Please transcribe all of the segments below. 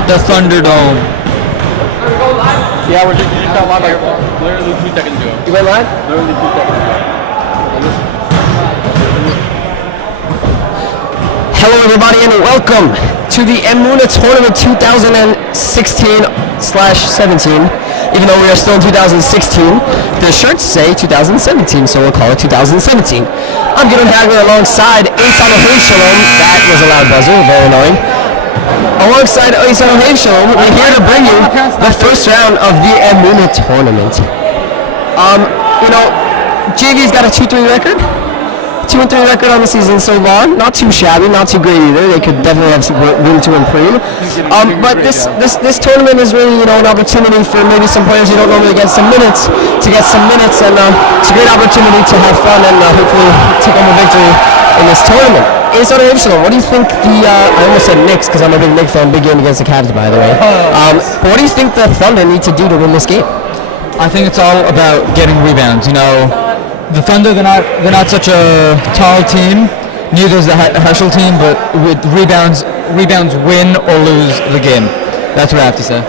at the Thunderdome. Yeah, we're just live by literally 2 seconds ago. You went live? Literally 2 seconds ago. Hello everybody and welcome to the Emunah Tournament 2016/17. Even though we are still in 2016, the shirts say 2017, so we'll call it 2017. I'm Gideon Hagler alongside Eitan HESCHEL. That was a loud buzzer, very annoying. Alongside Eitan HESCHEL, we're here to bring you the first round of the Emunah Tournament. JV's got a 2-3 record. 2-3 record on the season so far. Not too shabby, not too great either. They could definitely have some room to improve. But this tournament is really, an opportunity for maybe some players who don't normally get some minutes to get some minutes, and it's a great opportunity to have fun and hopefully take home a victory in this tournament. Eitan HESCHEL, what do you think I almost said Knicks because I'm a big Knicks fan, big game against the Cavs by the way. But what do you think the Thunder need to do to win this game? I think it's all about getting rebounds. The Thunder, they're not such a tall team. Neither is the HESCHEL team, but with rebounds win or lose the game. That's what I have to say.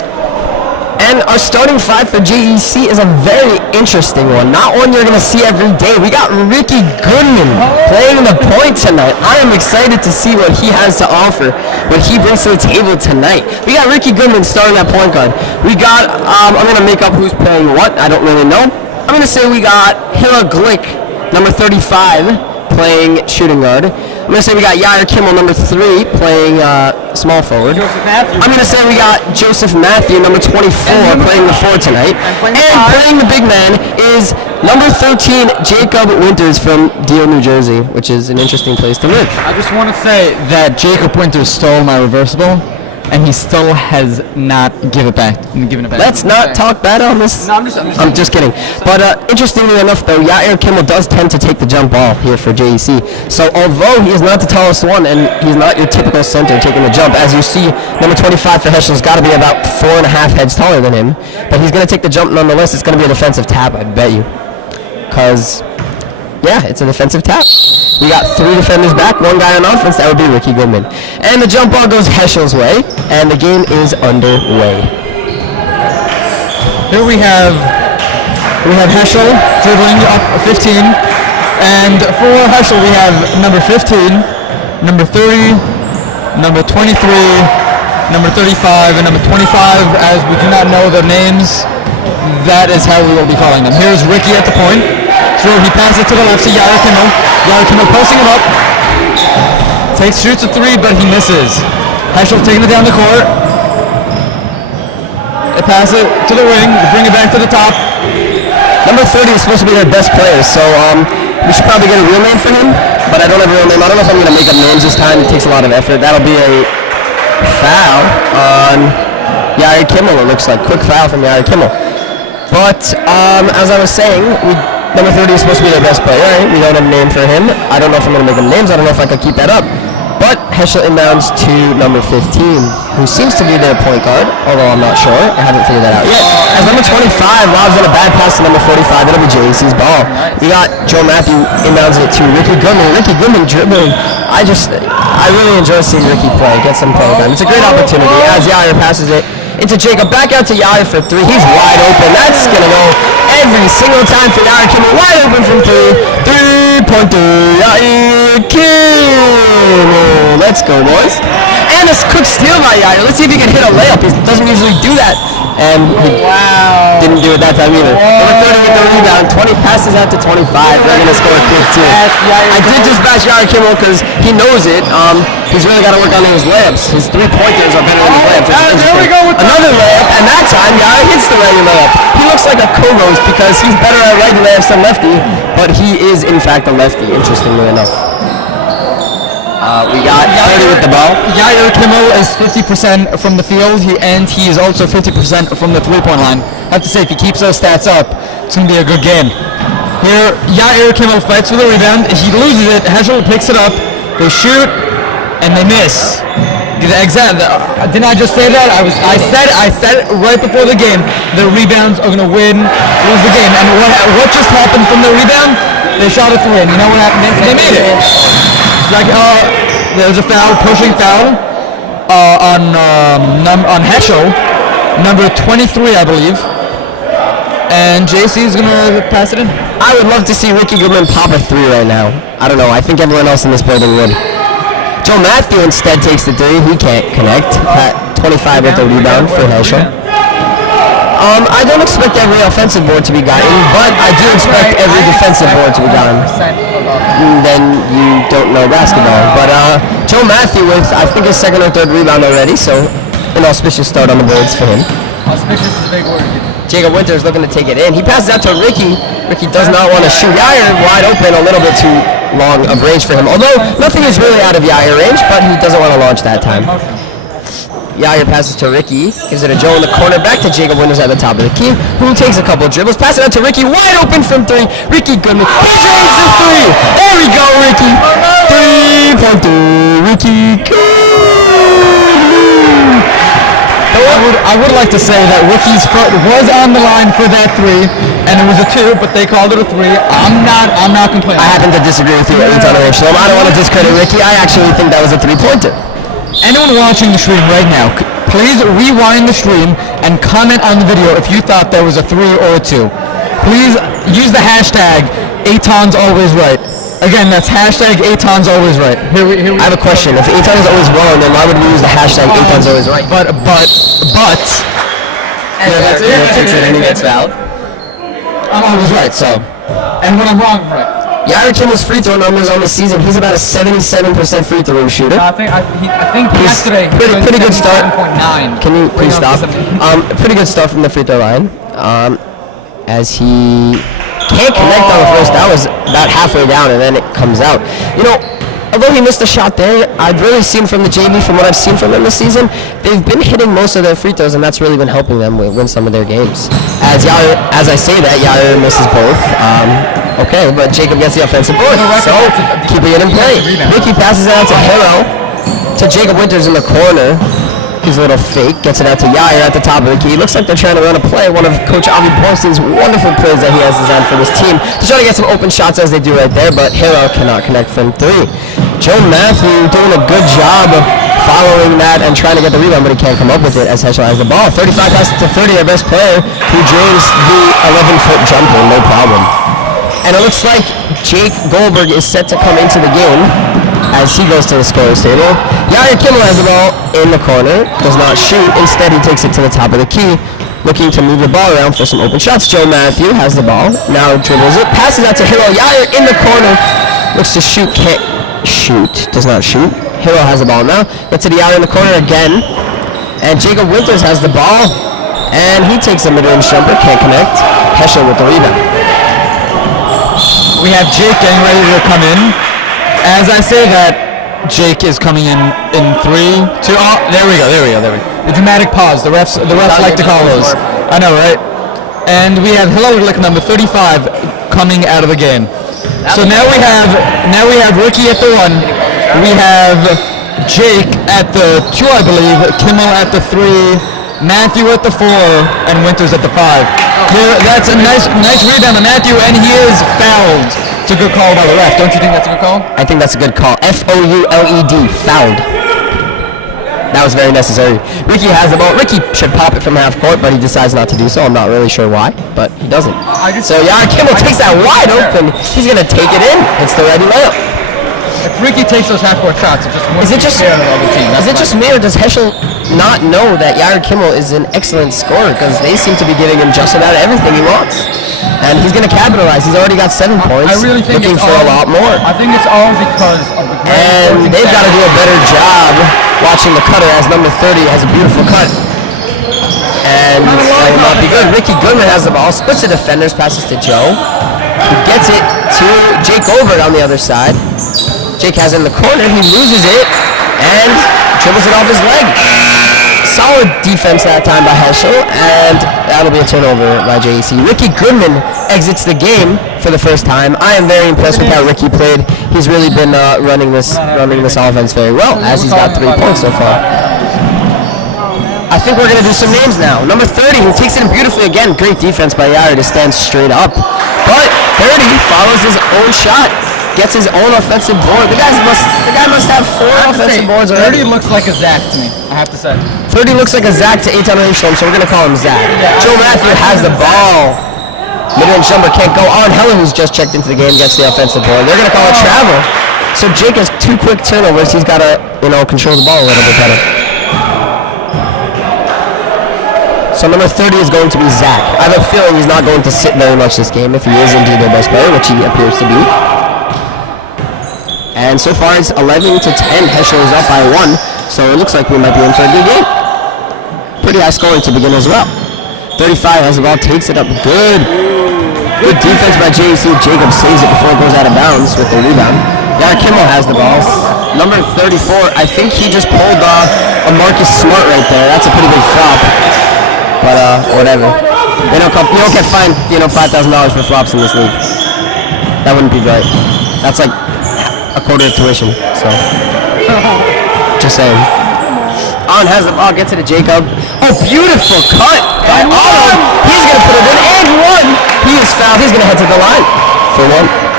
And our starting five for JEC is a very interesting one. Not one you're going to see every day. We got Ricky Goodman playing the point tonight. I am excited to see what he has to offer, what he brings to the table tonight. We got Ricky Goodman starting at point guard. We got, I'm going to make up who's playing what. I don't really know. I'm going to say we got Hilla Glick, number 35, playing shooting guard. I'm going to say we got Yair Kimmel, number 3, playing small forward. I'm going to say we got Joseph Matthew, number 24, playing the 4 tonight. And playing the big man is number 13, Jacob Winters from Deal, New Jersey, which is an interesting place to live. I just want to say that Jacob Winters stole my reversible, and he still has not given it back. Let's not talk bad on this. No, I'm just kidding. But interestingly enough, though, Yair Kimmel does tend to take the jump ball here for JEC. So although he is not the tallest one, and he's not your typical center taking the jump, as you see, number 25 for HESCHEL's got to be about 4.5 heads taller than him. But he's going to take the jump nonetheless. It's going to be a defensive tap, I bet you. Because, yeah, it's a defensive tap. We got 3 defenders back, 1 guy on offense. That would be Ricky Goodman. And the jump ball goes HESCHEL's way, and the game is underway. Here we have HESCHEL dribbling up 15, and for HESCHEL we have number 15, number 30, number 23, number 35, and number 25. As we do not know their names, that is how we will be calling them. Here's Ricky at the point. So he passes to the left to Yair Kimmel. Yair Kimmel posting him up. Shoots a 3, but he misses. HESCHEL taking it down the court. They pass it to the wing, bring it back to the top. Number 30 is supposed to be their best player, so we should probably get a real name for him, but I don't have a real name. I don't know if I'm going to make up names this time. It takes a lot of effort. That'll be a foul on Yair Kimmel, it looks like. Quick foul from Yair Kimmel. But as I was saying, number 30 is supposed to be their best player. Right? We don't have a name for him. I don't know if I'm going to make them names. I don't know if I could keep that up. But HESCHEL inbounds to number 15, who seems to be their point guard, although I'm not sure. I haven't figured that out yet. As number 25 lobs in a bad pass to number 45, that'll be JEC's ball. We got Joe Matthew inbounds it to Ricky Goodman. Ricky Goodman dribbling. I really enjoy seeing Ricky play, get some play time. It's a great opportunity as Yair passes it into Jacob. Back out to Yair for 3. He's wide open. That's going to go every single time for Yair Kimmel. Wide open from 3. 3-pointer. Yair Kimmel. Let's go, boys. And a quick steal by Yair. Let's see if he can hit a layup. He doesn't usually do that. And he didn't do it that time either. Number 30 with the rebound. 20 passes out to 25. They're going to score a quick 2. I did just bash Yair Kimmel because he knows it. He's really got to work on his layups. His 3-pointers are better than his layups. There we go with another layup, and that time Yair hits the righty layup. He looks like a Kogos because he's better at righty layups than lefty, but he is in fact a lefty, interestingly enough. We got 30 with the ball. Yair Kimmel is 50% from the field, and he is also 50% from the 3-point line. I have to say, if he keeps those stats up, it's going to be a good game. Here, Yair Kimmel fights for the rebound. He loses it. HESCHEL picks it up. They shoot, and they miss. Exactly. Didn't I just say that? I said it right before the game. The rebounds are going to lose the game. And what just happened from the rebound? They shot a 3, and you know what happened? They made it. It's like, there's a foul, pushing foul on HESCHEL, number 23, I believe. And JC is gonna pass it in. I would love to see Ricky Goodman pop a 3 right now. I don't know. I think everyone else in this building would. Joe Matthew instead takes the 3. He can't connect. 25 with the rebound for HESCHEL. I don't expect every offensive board to be gotten, but I do expect every defensive board to be gotten. Then you don't know basketball. But Joe Matthew with, I think, his second or third rebound already, so an auspicious start on the boards for him. Auspicious is a big word. Jacob Winters looking to take it in. He passes out to Ricky. Ricky does not want to shoot. Yair wide open, a little bit too long of range for him. Although nothing is really out of Yair range, but he doesn't want to launch that time. Yair passes to Ricky, gives it to Joe in the corner, back to Jacob Winters at the top of the key, who takes a couple of dribbles, passes it out to Ricky, wide open from 3. Ricky Goodman, he drains the 3. There we go, Ricky. 3-pointer, Ricky Goodman. I would like to say that Ricky's foot was on the line for that 3, and it was a 2, but they called it a 3. I'm not complaining. I happen to disagree with you every time I don't want to discredit Ricky. I actually think that was a 3-pointer. Anyone watching the stream right now, please rewind the stream and comment on the video if you thought there was a 3 or a 2. Please use the hashtag #Aton'sAlwaysRight. Again, that's hashtag #Aton'sAlwaysRight. I have a question. If Aton is always wrong, then why would we use the hashtag #Aton'sAlwaysRight? But. Yeah, that's it. Takes it and he gets fouled. I'm always right, so. And when I'm wrong, I'm right. Yair Kimmel's free throw numbers on the season, he's about a 77% free throw shooter. I think yesterday pretty good start. 7.9. Can you please stop? Pretty good start from the free throw line. As he can't connect on the first. That was about halfway down, and then it comes out. You know, although he missed a shot there, I've really seen from the JV, from what I've seen from them this season, they've been hitting most of their free throws, and that's really been helping them win some of their games. As I say that, Yair misses both. Okay, but Jacob gets the offensive board, so keeping it in play. Ricky passes it out to Hero, to Jacob Winters in the corner. He's a little fake, gets it out to Yair at the top of the key. Looks like they're trying to run a play, one of Coach Avi Borstein's wonderful plays that he has designed for this team, to try to get some open shots as they do right there, but Hero cannot connect from 3. Joe Matthew doing a good job of following that and trying to get the rebound, but he can't come up with it as HESCHEL has the ball. 35 passes to 30, their best player, who drains the 11-foot jumper, no problem. And it looks like Jake Goldberg is set to come into the game as he goes to the scorer's table. Yair Kimmel has the ball in the corner, does not shoot. Instead, he takes it to the top of the key, looking to move the ball around for some open shots. Joe Matthew has the ball, now dribbles it, passes out to Hero. Yair in the corner, looks to shoot, can't shoot, does not shoot. Hero has the ball now, gets to the Yair in the corner again, and Jacob Winters has the ball, and he takes a mid-range jumper, can't connect. HESCHEL with the rebound. We have Jake getting ready to come in. As I say that, Jake is coming in 3, 2. Oh, there we go. The dramatic pause. The refs like to call those. I know, right? And we have Hilaric number 35 coming out of the game. So now we have Ricky at the 1. We have Jake at the 2, I believe. Kimmel at the 3. Matthew at the 4, and Winters at the 5. That's a nice rebound to Matthew, and he is fouled. It's a good call by the ref. Don't you think that's a good call? I think that's a good call. Fouled. Fouled. That was very necessary. Ricky has the ball. Ricky should pop it from half court, but he decides not to do so. I'm not really sure why, but he doesn't. So Yair Kimmel takes that wide open. He's going to take it in. It's the ready layup. If Ricky takes those half-court shots, is it just me, or does HESCHEL not know that Yair Kimmel is an excellent scorer? Because they seem to be giving him just about everything he wants, and he's going to capitalize. He's already got 7 points. I really think looking for a lot more. I think it's all because of the. And they've got to do a better job watching the cutter, as number 30 has a beautiful cut. And that will not be good. Ricky Goodman has the ball, splits the defenders, passes to Joe, who gets it to Jake Goldberg on the other side. Jake has it in the corner, he loses it, and dribbles it off his leg. Solid defense that time by HESCHEL, and that'll be a turnover by JEC. Ricky Goodman exits the game for the first time. I am very impressed with how Ricky played. He's really been running this offense very well, as he's got 3 points so far. I think we're going to do some names now. Number 30, who takes it in beautifully again. Great defense by Yair to stand straight up. But 30 follows his own shot. gets his own offensive board. The guy must have 4 offensive boards already. 30 looks like a Zach to me, I have to say. 30 looks like a Zach to Eitan Hirschholm, so we're going to call him Zach. Joe Matthew has the ball. Mid-range jumper can't go on. Heller, who's just checked into the game, gets the offensive board. They're going to call it travel. So Jake has 2 quick turnovers. He's got to, control the ball a little bit better. So number 30 is going to be Zach. I have a feeling he's not going to sit very much this game if he is indeed their best player, which he appears to be. And so far it's 11-10. Heschel is up by 1, so it looks like we might be in for a good game. Pretty high scoring to begin as well. 35 has the ball, takes it up. Good defense by JC. Jacob saves it before it goes out of bounds with the rebound. Yara Kimmel has the ball. Number 34, I think he just pulled a Marcus Smart right there. That's a pretty big flop. But whatever. You don't get fined, $5,000 for flops in this league. That wouldn't be right. That's like a quarter of tuition. So, just saying. On has the ball, gets it to Jacob. Oh, beautiful cut by On. He's gonna put it in and 1. He is fouled. He's gonna head to the line for 1.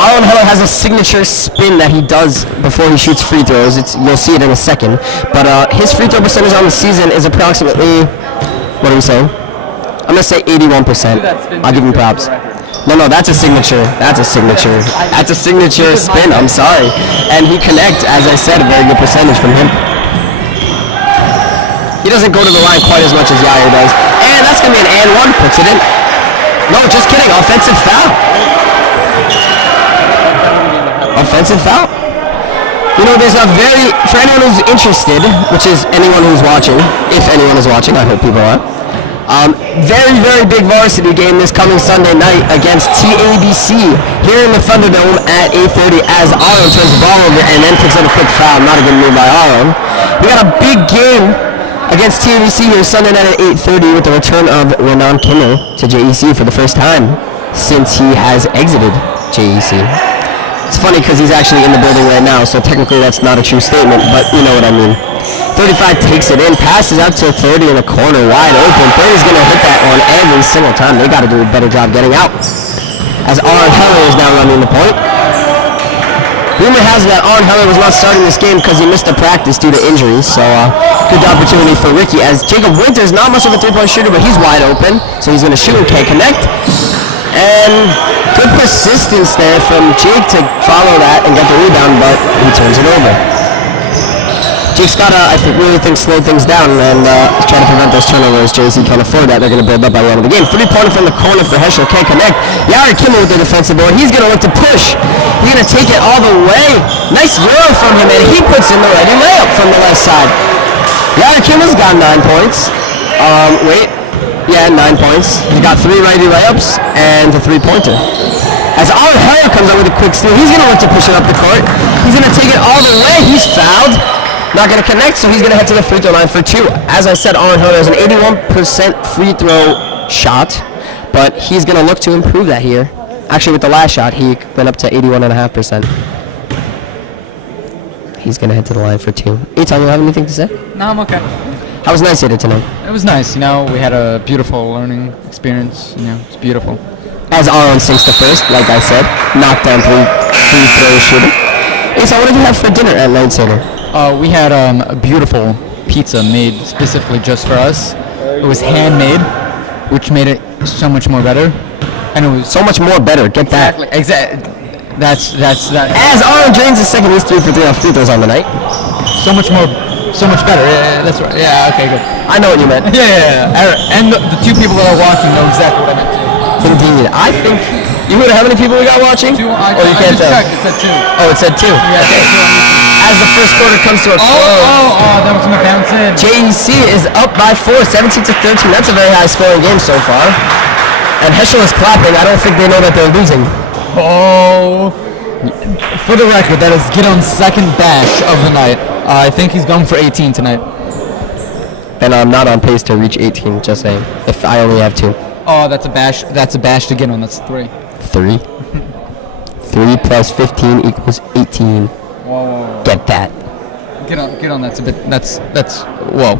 Alan Heller has a signature spin that he does before he shoots free throws. You'll see it in a second. But his free throw percentage on the season is approximately, what are we saying? I'm going to say 81%. I'll give him props. No, that's a signature. That's a signature spin. I'm sorry. And he connects, as I said, a very good percentage from him. He doesn't go to the line quite as much as Yair does. And that's going to be an and 1. Puts it in. No, just kidding. Offensive foul. Offensive foul. There's for anyone who's interested, which is anyone who's watching, if anyone is watching, I hope people are, very, very big varsity game this coming Sunday night against TABC here in the Thunderdome at 8:30 as Aaron turns the ball over and then picks up a quick foul. Not a good move by Aaron. We got a big game against TABC here Sunday night at 8:30 with the return of Renan Kimmel to JEC for the first time since he has exited JEC. It's funny because he's actually in the building right now, so technically that's not a true statement, but you know what I mean. 35 takes it in, passes out to 30 in the corner, wide open. 30's going to hit that one every single time. They got to do a better job getting out. As Arn Heller is now running the point. Rumor has it that Arn Heller was not starting this game because he missed a practice due to injuries, so good opportunity for Ricky. As Jacob Winter's not much of a three-point shooter, but he's wide open, so he's going to shoot and can't connect. And good persistence there from Jake to follow that and get the rebound, but he turns it over. Jake's got to, really slow things down and try to prevent those turnovers. JC can't afford that. They're going to build up by the end of the game. 3-pointer from the corner for Heschel. Can't connect. Yair Kimmel with the defensive board. He's going to look to push. He's going to take it all the way. Nice euro from him, and he puts in the ready layup from the left side. Yair Kimmel's got 9 points. 9 points. He got 3 righty layups and a 3-pointer. As Arn Heller comes up with a quick steal, he's going to look to push it up the court. He's going to take it all the way. He's fouled. Not going to connect, so he's going to head to the free throw line for 2. As I said, Arn Heller has an 81% free throw shot, but he's going to look to improve that here. Actually, with the last shot, he went up to 81.5%. He's going to head to the line for 2. Eitan, you have anything to say? No, I'm okay. How was nice here tonight? It was nice, we had a beautiful learning experience, it's beautiful. As Aaron sinks the first, like I said, knocked down free throw shooter. Asa, what did you have for dinner at Night Center? We had a beautiful pizza made specifically just for us. It was handmade, which made it so much more better. And it was so much more better, get that. Exactly. That's that. As Aaron drains the second, he's 3 for 3 off free throws on the night. So much better. Yeah, that's right. Yeah, okay, good. I know what you meant. Yeah. And the 2 people that are watching know exactly what I meant too. Indeed. I think, how many people we got watching? 2. You can't tell. Checked. It said 2. Oh, it said 2. Yeah, as the first quarter comes to a close. That was my bounce in. JEC is up by 4, 17-13. That's a very high scoring game so far. And Heschel is clapping. I don't think they know that they're losing. For the record, that is Gideon's second bash of the night. I think he's going for 18 tonight. And I'm not on pace to reach 18, just saying. If I only have 2. Oh, that's a bash. That's a bash to Gideon. That's 3. 3? 3 plus 15 equals 18. Whoa. Get that. Get on. That's a bit. That's. Whoa.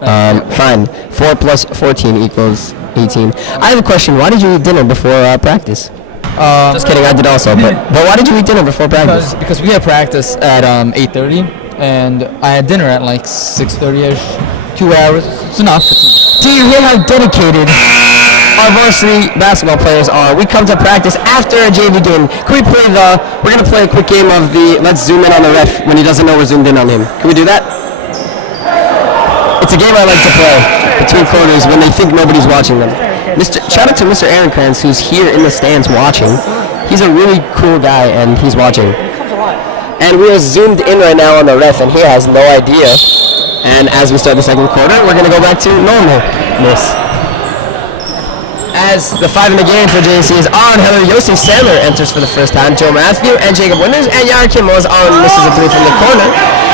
Fine. 4 plus 14 equals 18. I have a question. Why did you eat dinner before practice? Just kidding, I did also. But why did you eat dinner before practice? Because we had practice at 8:30, and I had dinner at like 6:30ish. 2 hours. It's enough. Do you hear how dedicated our varsity basketball players are? We come to practice after a JV game. Can we play we're going to play a quick game of let's zoom in on the ref when he doesn't know we're zoomed in on him. Can we do that? It's a game I like to play between quarters when they think nobody's watching them. Shout out to Mr. Aaron Krantz, who's here in the stands watching. He's a really cool guy, and he's watching. And we are zoomed in right now on the ref, and he has no idea. And as we start the second quarter, we're going to go back to normalness. As the 5 in the game for JC is on, Heller Yosef Sandler enters for the first time. Joe Matthew and Jacob Winters, and Yair Kimmel is on, misses a 3 from the corner.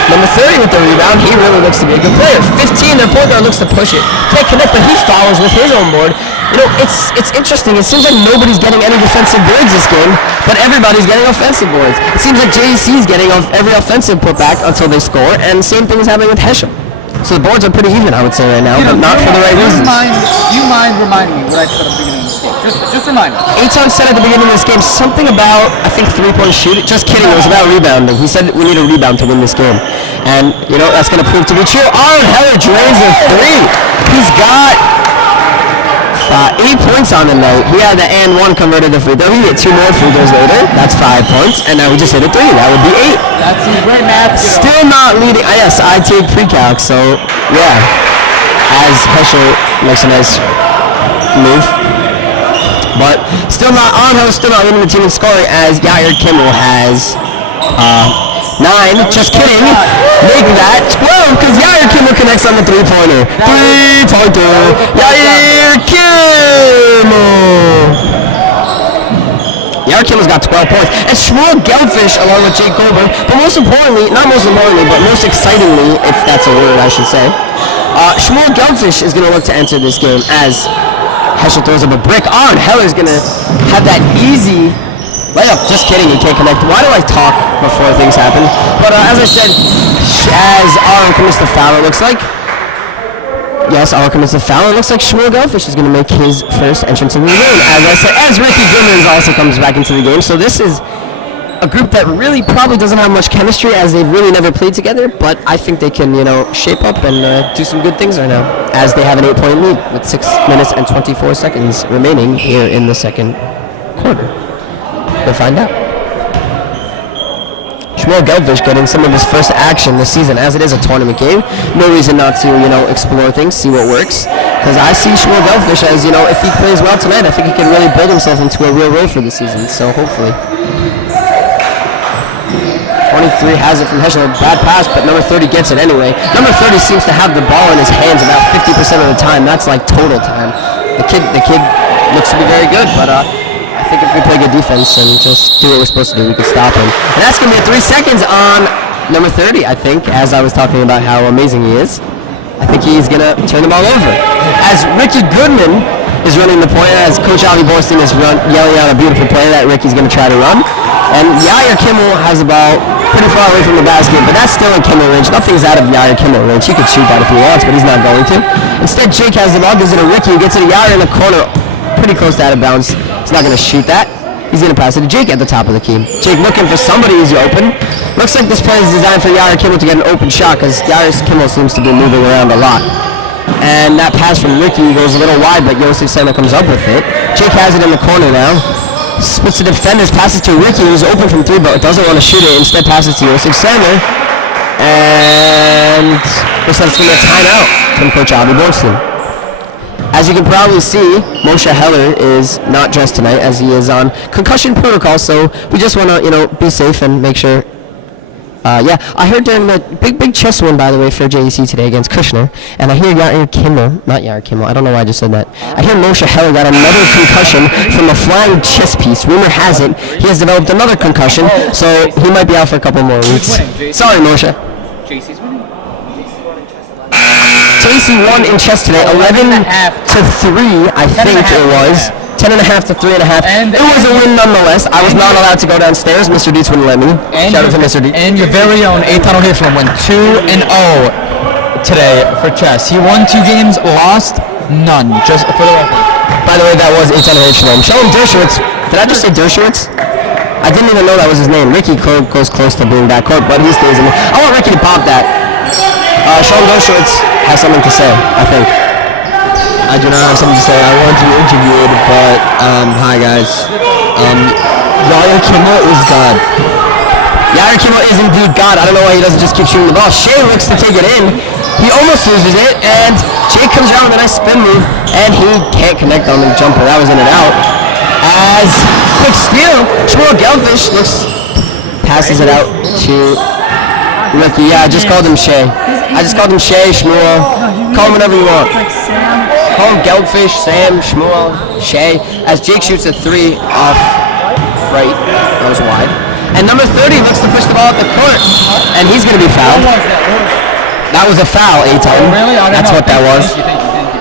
Number 30 with the rebound, he really looks to be a good player. 15, their point guard looks to push it. Can't connect, but he follows with his own board. You know, it's interesting. It seems like nobody's getting any defensive boards this game, but everybody's getting offensive boards. It seems like JC's getting every offensive putback until they score, and the same thing is happening with HESCHEL. So the boards are pretty even, I would say, right now, but not for the right reasons. You mind reminding me what I said at the beginning of this game? Just remind me. Eitan said at the beginning of this game something about, I think, 3-point shooting. Just kidding, it was about rebounding. He said we need a rebound to win this game. And, you know, that's going to prove to be true. Aaron Heller drains a 3. He's got 8 points on the night. He had the and 1 converted to free throw. He hit 2 more free throws later. That's 5 points. And now we just hit a 3. That would be 8. That's some great math. Still not leading. Yes, I take pre-calc. So, yeah. As HESCHEL makes a nice move. But still not on her, still not leading the team in scoring as Yair Kimmel has 9. Just kidding. Make that 12 because Yair Kimmel connects on the 3-pointer. 3-pointer. Yair Kimmel. Yair Kimmel's got 12 points. And Shmuel Gelfish along with Jake Goldberg. But most importantly, not most importantly, but most excitingly, if that's a word I should say, Shmuel Gelfish is going to look to enter this game as HESCHEL throws up a brick on. Heller's going to have that easy layup. Just kidding, he can't connect. Why do I talk before things happen? But as I said, as Aaron commits the foul, it looks like. Yes, Aaron commits the foul. It looks like Shmuel Gelfish is going to make his first entrance into the game. As I said, as Ricky Goodman also comes back into the game. So this is a group that really probably doesn't have much chemistry as they've really never played together, but I think they can, you know, shape up and do some good things right now as they have an 8-point lead with 6 minutes and 24 seconds remaining here in the second quarter. We'll find out. Shmuel Gelfish getting some of his first action this season as it is a tournament game. No reason not to, you know, explore things, see what works. Because I see Shmuel Gelfish as, you know, if he plays well tonight, I think he can really build himself into a real role for the season. So hopefully. 23 has it from HESCHEL. Bad pass, but number 30 gets it anyway. Number 30 seems to have the ball in his hands about 50% of the time. That's like total time. The kid looks to be very good, but I think if we play good defense and just do what we're supposed to do, we can stop him. And that's going to be 3 seconds on number 30, I think, as I was talking about how amazing he is. I think he's going to turn the ball over. As Ricky Goodman is running the point, as Coach Avi Borstein is yelling out a beautiful play that Ricky's going to try to run. And Yair Kimmel has the ball pretty far away from the basket, but that's still in Kimmel range. Nothing's out of Yair Kimmel range. He could shoot that if he wants, but he's not going to. Instead, Jake has the ball, gives it to Ricky, who gets it to Yair in the corner, pretty close to out of bounds. He's not going to shoot that. He's going to pass it to Jake at the top of the key. Jake looking for somebody who's open. Looks like this play is designed for Yair Kimmel to get an open shot because Yair Kimmel seems to be moving around a lot. And that pass from Ricky goes a little wide, but Yosef Sandler comes up with it. Jake has it in the corner now. Splits the defenders, passes to Ricky, who's open from 3, but doesn't want to shoot it. Instead, passes to Yosef Sandler. And looks like it's going to be a timeout from Coach Avi Borstein. As you can probably see, Moshe Heller is not dressed tonight as he is on concussion protocol, so we just want to, you know, be safe and make sure. Yeah, I heard during the big chess win, by the way, for JEC today against Kushner, and I hear not Yair Kimmel, I don't know why I just said that. I hear Moshe Heller got another concussion from a flying chess piece. Rumor has it he has developed another concussion, so he might be out for a couple more weeks. Sorry, Moshe. JC's winning. JC won in chess today, 11 to 3, I think it was. 10.5 to 3.5. It was a win nonetheless. I was not allowed to go downstairs. Mr. Dietz wouldn't let me. Shout out to Mr. Dietz. And your very own Eitan Hirschman went 2-0 today for chess. He won 2 games, lost none. Just for the record. By the way, that was Eitan Hirschman. Shalom Dershowitz Did I just say Dershowitz? I didn't even know that was his name. Ricky goes close to being that court, but he stays in. I want Ricky to pop that. Sean Dershowitz has something to say, I think. I do not have something to say. I want to be interviewed, but hi guys. Yair Kimmel is God. Yair Kimmel is indeed God. I don't know why he doesn't just keep shooting the ball. Shea looks to take it in. He almost loses it, and Jake comes around with a nice spin move, and he can't connect on the jumper. That was in and out. As quick steal, Shmuel Gelfish passes it out to Ricky. Yeah, I just called him Shea. I just called him Shea, Shmuel. Call him whatever you want. Call him Gelfish, Sam, Shmuel, Shea. As Jake shoots a 3 off right. That was wide. And number 30 looks to push the ball up the court, and he's going to be fouled. That was a foul, A-Time. Oh, really? That's what that was. Thank you.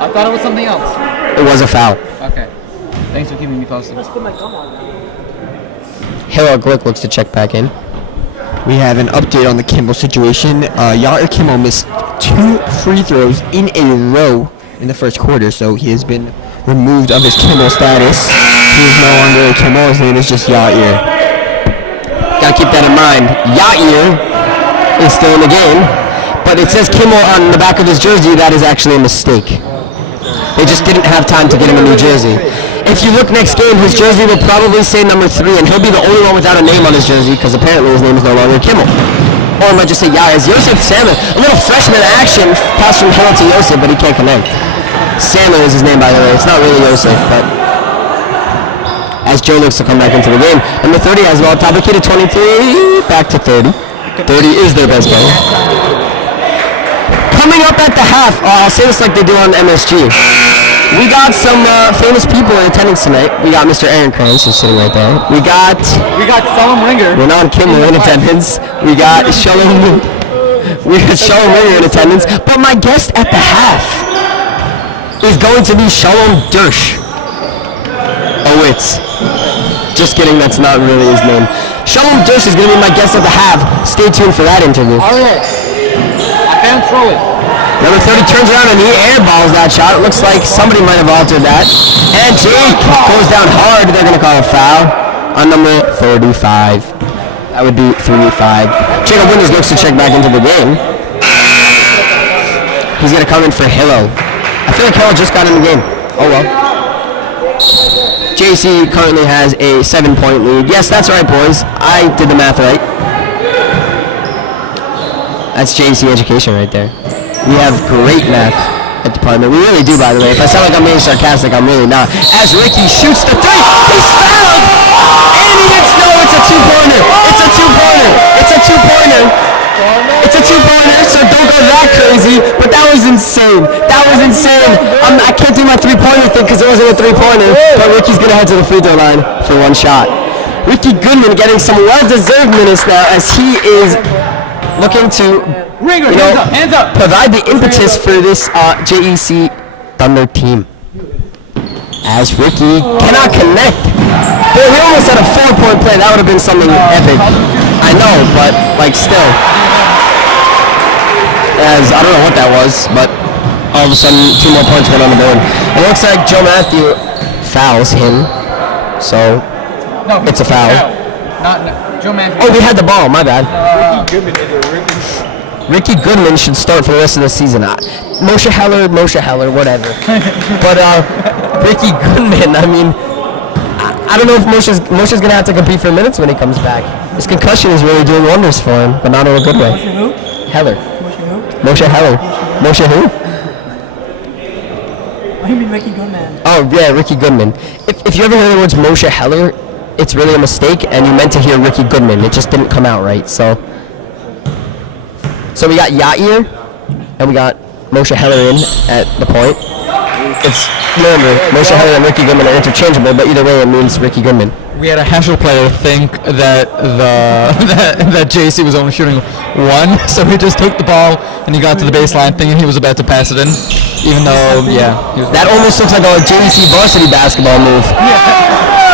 I thought it was something else. It was a foul. Okay. Thanks for keeping me posted. Hillel Glick looks to check back in. We have an update on the Kimmel situation. Yair Kimmel missed 2 free throws in a row in the first quarter, so he has been removed of his Kimmel status. He is no longer a Kimmel. His name is just Yair. Gotta keep that in mind. Yair is still in the game, but it says Kimmel on the back of his jersey. That is actually a mistake. They just didn't have time to get him a new jersey. If you look next game, his jersey will probably say number 3, and he'll be the only one without a name on his jersey, because apparently his name is no longer Kimmel. Or I might just say Yair. Yosef Salmon, a little freshman action, pass from Hillel to Yosef, but he can't connect. Salmon is his name, by the way. It's not really Yosef, but as Joe looks to come back into the game. Number 30 has well top of key to 23, back to 30. 30 is their best player. Coming up at the half, I'll say this like they do on MSG. We got some famous people in attendance tonight. We got Mr. Aaron Kranz, who's sitting right there. We got Shalom Ringer. Renan Kimmel in attendance. We got Shalom Ringer in attendance. But my guest at the half is going to be Shalom Dersh. Oh, it's just kidding. That's not really his name. Shalom Dersh is going to be my guest at the half. Stay tuned for that interview. All right. I can't throw it. Number 30 turns around and he airballs that shot. It looks like somebody might have altered that. And Jake goes down hard. They're going to call a foul on number 35. That would be 3-5. Jacob Winters looks to check back into the game. He's going to come in for Hillel. I feel like Hillel just got in the game. Oh well. JC currently has a 7-point lead. Yes, that's right, boys. I did the math right. That's JC education right there. We have great math at department. We really do, by the way. If I sound like I'm being sarcastic, I'm really not. As Ricky shoots the 3, he's fouled! And he gets, no, it's a 2-pointer. It's a 2-pointer. It's a 2-pointer. It's a 2-pointer, so don't go that crazy. But that was insane. That was insane. I can't do my 3-pointer thing because it wasn't a 3-pointer. But Ricky's going to head to the free throw line for 1 shot. Ricky Goodman getting some well-deserved minutes now as he is looking to Hands up. provide the impetus for this JEC Thunder team. As Ricky cannot connect. Boy, we almost had a 4-point play. That would have been something epic. I know, but like still. As I don't know what that was, but all of a sudden 2 more points went on the board. It looks like Joe Matthew fouls him. So it's a foul. Not Joe Matthew. Oh, we had the ball. My bad. Ricky Goodman should start for the rest of the season. Moshe Heller, whatever. But Ricky Goodman, I mean, I don't know if Moshe's going to have to compete for minutes when he comes back. His concussion is really doing wonders for him, but not in a good way. Heller. Moshe Heller. Moshe who? I mean Ricky Goodman. Oh, yeah, Ricky Goodman. If you ever hear the words Moshe Heller, it's really a mistake, and you meant to hear Ricky Goodman. It just didn't come out right, so we got Yair, and we got Moshe Heller in at the point. It's, remember, Moshe Heller and Ricky Goodman are interchangeable, but either way it means Ricky Goodman. We had a HESCHEL player think that that JC was only shooting 1, so he just took the ball and he got to the baseline thinking he was about to pass it in, even though, yeah. That almost looks like a JC varsity basketball move.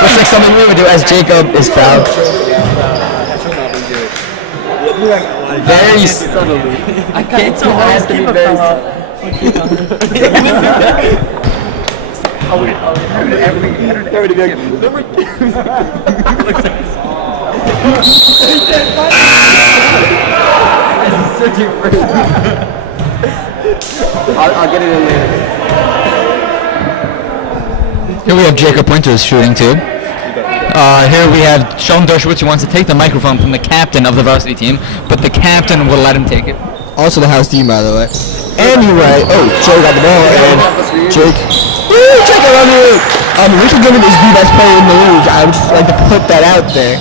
Looks like something we would do as Jacob is fouled. Very subtly. I can't tell how to be very I'll get it in later. Here we have Jacob Winters shooting too. Here we have Sean Dershowitz, who wants to take the microphone from the captain of the varsity team, but the captain will let him take it. Also the house team, by the way. Anyway, Joe got the ball, and Jake. Woo, Jake, I love you. Ricky Goodman is the best player in the league. I would just like to put that out there.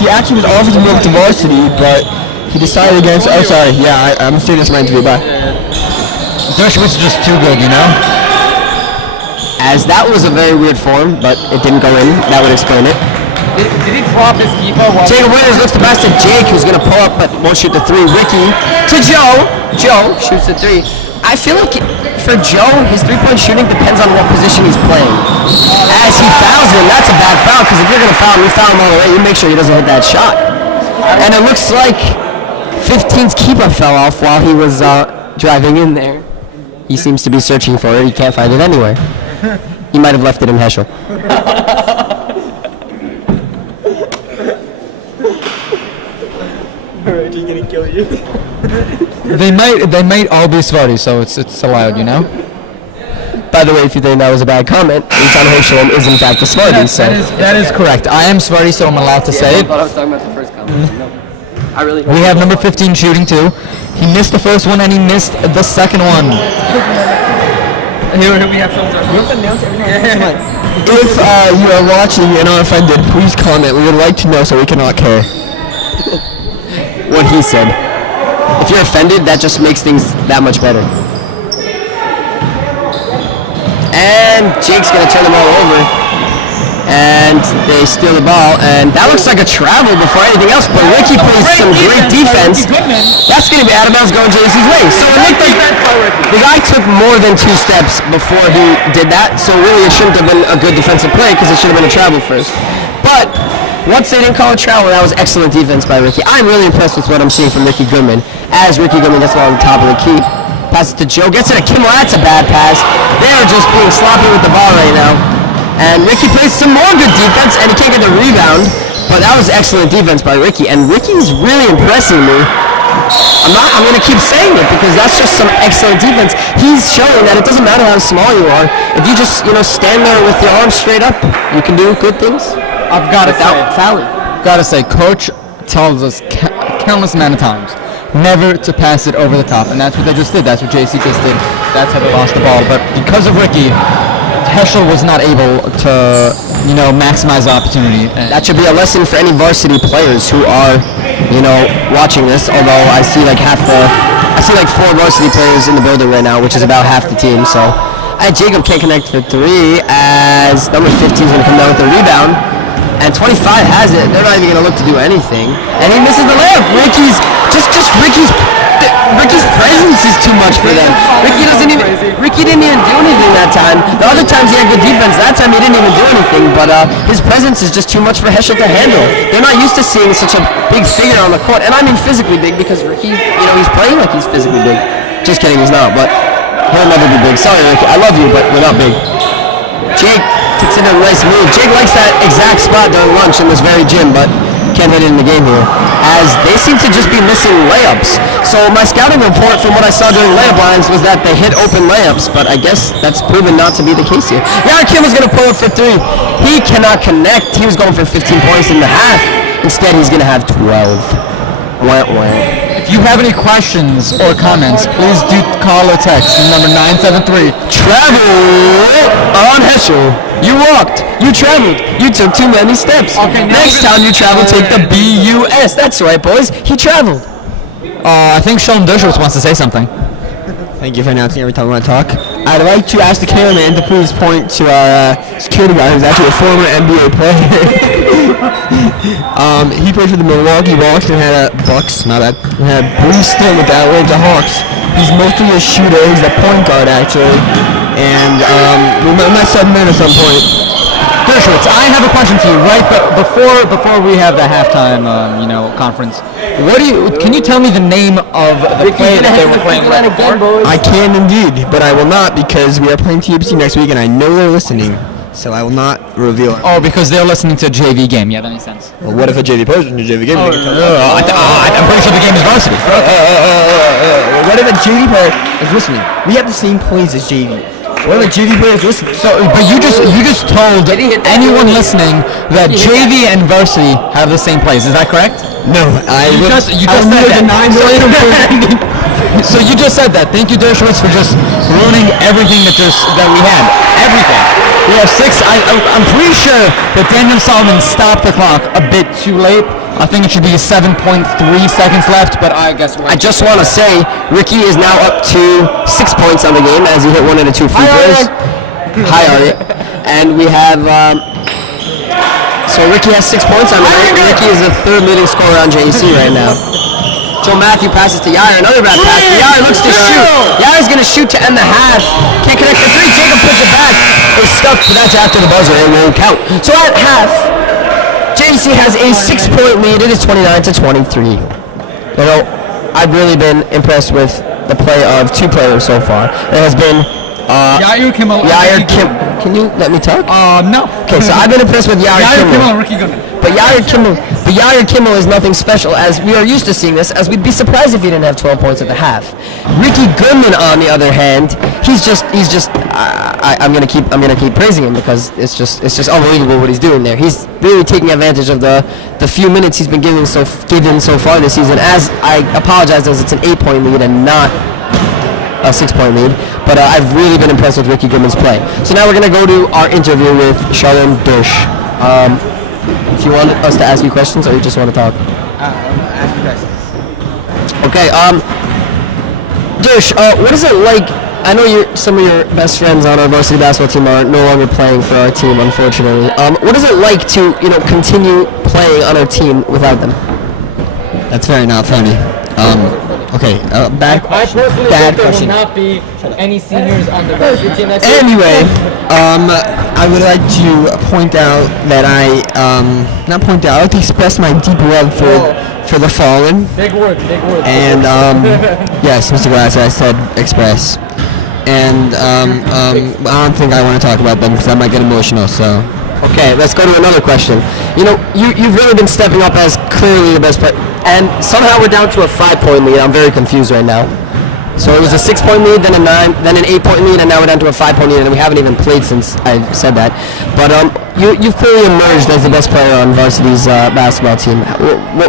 He actually was offered to move to varsity, but he decided against. Oh, sorry. Yeah, I'm saying this in my interview. Bye. Dershowitz is just too good, you know? As that was a very weird form, but it didn't go in. That would explain it. Did he drop his keeper? Jacob Winters looks to pass to Jake, who's going to pull up but won't shoot the three. Ricky to Joe. Joe shoots the three. I feel like for Joe, his three-point shooting depends on what position he's playing. As he fouls him, that's a bad foul, because if you're going to foul him, you foul him all the way. You make sure he doesn't hit that shot. And it looks like 15's keeper fell off while he was driving in there. He seems to be searching for it. He can't find it anywhere. He might have left it in Heschel. He's gonna kill you. They might all be Svarty, so it's allowed, you know? By the way, if you think that was a bad comment, Eitan Hochsholm is in fact a Svarty, so... That is correct. I am Svarty, so I'm allowed to say I it. thought I was talking about the first comment. No. I really We have number 15 shooting too. He missed the first one and he missed the second one. Here we have some. If you are watching and are offended, please comment. We would like to know so we cannot care. What he said. If you're offended, that just makes things that much better. And Jake's going to turn them all over. And they steal the ball, and that looks like a travel before anything else, but Ricky plays some great defense. That's going to be out of bounds going JC's way. So it looked like the guy took more than 2 steps before he did that, so really it shouldn't have been a good defensive play because it should have been a travel first. But once they didn't call a travel, that was excellent defense by Ricky. I'm really impressed with what I'm seeing from Ricky Goodman as Ricky Goodman gets along the top of the key. Passes to Joe, gets it to Kimmel, that's a bad pass. They are just being sloppy with the ball right now. And Ricky plays some more good defense, and he can't get the rebound. But that was excellent defense by Ricky, and Ricky's really impressing me. I'm going to keep saying it because that's just some excellent defense. He's showing that it doesn't matter how small you are. If you just, stand there with your arms straight up, you can do good things. I've got to Fouling. say, Coach tells us countless amount of times never to pass it over the top, and that's what they just did. That's what JC just did. That's how they lost the ball. But because of Ricky, Heschel was not able to, maximize the opportunity. That should be a lesson for any varsity players who are, watching this. Although I see like 4 varsity players in the building right now, which is about half the team. So, Jacob can't connect for 3 as number 15 is going to come down with the rebound. And 25 has it. They're not even going to look to do anything. And he misses the layup. Ricky's presence is too much for them. Ricky didn't even do anything that time. The other times he had good defense. That time he didn't even do anything. But his presence is just too much for Heschel to handle. They're not used to seeing such a big figure on the court. And I mean physically big because Ricky, he's playing like he's physically big. Just kidding, he's not. But he'll never be big. Sorry, Ricky. I love you, but we're not big. Jake takes it in a nice move. Jake likes that exact spot during lunch in this very gym, but can't hit it in the game here, as they seem to just be missing layups. So my scouting report from what I saw during layup lines was that they hit open layups, but I guess that's proven not to be the case here. Kim was going to pull it for 3. He cannot connect. He was going for 15 points in the half. Instead, he's going to have 12. Wah, wah. If you have any questions or comments, please do call or text number 973. Travel on Heschel. You walked. You traveled. You took too many steps. Okay, next time you travel, take the BUS. That's right, boys. He traveled. I think Sean Dershowitz wants to say something. Thank you for announcing every time I talk. I'd like to ask the cameraman to please point to our security guard, who's actually a former NBA player. He played for the Milwaukee Bucks and had a brief stint with the Atlanta Hawks. He's mostly a shooter. He's a point guard actually, and we might sub him in at some point. Dershowitz, I have a question for you, right? But before we have the halftime, conference, Can you tell me the name of the play that they were playing right before? I can indeed, but I will not because we are playing TBC next week and I know they're listening. So I will not reveal it. Oh, because they're listening to a JV game. Yeah, that makes sense. Well, what if a JV plays in a JV game? I'm pretty sure the game is varsity. What if a JV player is listening? We have the same plays as JV. What if a JV player is listening? So, but you just told anyone listening that JV and varsity have the same plays. Is that correct? No, You just said that. So you just said that. Thank you, Dershowitz, for just ruining everything that we had. Everything. We have 6. I'm pretty sure that Daniel Solomon stopped the clock a bit too late. I think it should be 7.3 seconds left, but I guess I just want to say Ricky is now up to 6 points on the game as he hit 1 of the 2 free throws. Hi, Ari. And we have so Ricky has 6 points on the night. Ricky is the 3rd leading scorer on JEC right now. Joe Matthew passes to Yair, another bad pass. Yair looks to shoot. Yair's going to shoot to end the half. Can't connect the 3. Jacob puts it back. It's stuffed, but that's after the buzzer. It won't count. So at half, JEC has a 6-point lead. It is 29-23. You know, I've really been impressed with the play of 2 players so far. It has been Yair Kimmel. Can you let me talk? No. Okay, so I've been impressed with Yair Kimmel. and Ricky Goodman. But Yair Kimmel is nothing special, as we are used to seeing this, as we'd be surprised if he didn't have 12 points at the half. Ricky Goodman, on the other hand, I'm gonna keep praising him because it's just unbelievable what he's doing there. He's really taking advantage of the few minutes he's been given so far this season. As I apologize, as it's an 8-point lead and not a 6-point lead. But I've really been impressed with Ricky Goodman's play. So now we're gonna go to our interview with Charlene Dersh. Do you want us to ask you questions, or you just want to talk? Ask questions. Okay. Dersh, what is it like? I know some of your best friends on our varsity basketball team are no longer playing for our team, unfortunately. What is it like to continue playing on our team without them? That's very not funny. Okay, bad question. Bad question. There will not be any seniors on the varsity team next year. Anyway, I would like to point out that I would like to express my deep love for the fallen. Big words. And yes, Mr. Glasser, I said express. And I don't think I want to talk about them because I might get emotional. So. Okay, let's go to another question. You've really been stepping up as clearly the best player, and somehow we're down to a 5-point lead. I'm very confused right now. So it was a 6-point lead, then a 9, then an 8-point lead, and now we're down to a 5-point lead, and we haven't even played since I said that. But you've clearly emerged as the best player on varsity's basketball team.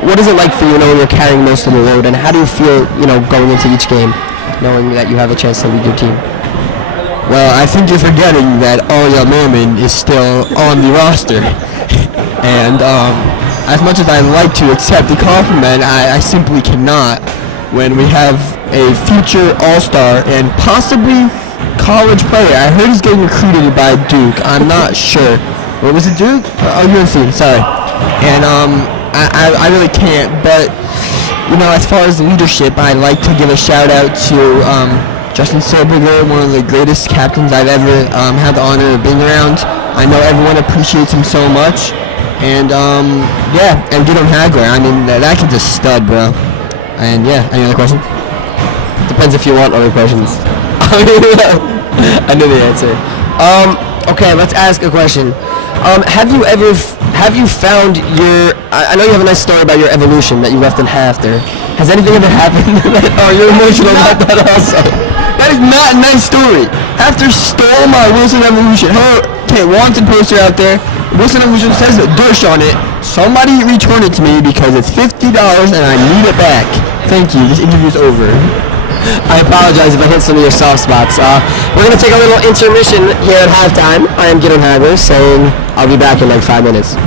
What is it like for you knowing you're carrying most of the load, and how do you feel, going into each game, knowing that you have a chance to lead your team? Well, I think you're forgetting that Ariel Norman is still on the roster. And as much as I like to accept the compliment, I simply cannot when we have a future all-star and possibly college player. I heard he's getting recruited by Duke. I'm not sure. What was it, Duke? UNC, sorry. And I really can't, but as far as leadership, I'd like to give a shout out to Justin Silberger, one of the greatest captains I've ever had the honor of being around. I know everyone appreciates him so much. And and Gideon Hagler. I mean, that kid's a stud, bro. And any other questions? Depends if you want other questions. I knew the answer. Okay, let's ask a question. Have you found your? I know you have a nice story about your evolution that you left in half there. Has anything ever happened? Oh, you're emotional about that also. That is not a nice story. After stole my Wilson Evolution, wanted poster out there. Wilson Evolution says Dersh on it. Somebody return it to me because it's $50 and I need it back. Thank you. This interview's over. I apologize if I hit some of your soft spots. We're going to take a little intermission here at halftime. I am Gideon Hagler saying I'll be back in like 5 minutes.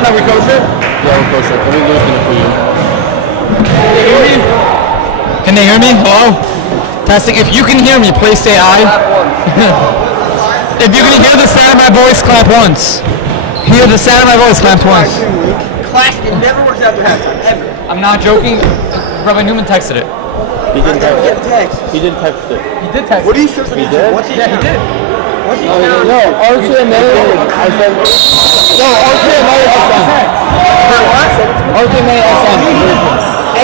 on, are we kosher? Yeah, we're kosher. Let me loosen it for you. Can they hear me? Hello? Testing. If you can hear me, please say aye. If you can hear the sound of my voice, clap once. Hear the sound of my voice, clap once. Clash, it never works out to halftime, ever. I'm not joking. Rabbi Newman texted it. He didn't text it. He did text it. He did text What are you supposed to do? What's he Yeah, he did. What's he No, RTMA. I said. No, RTMA SM. RTMA SM.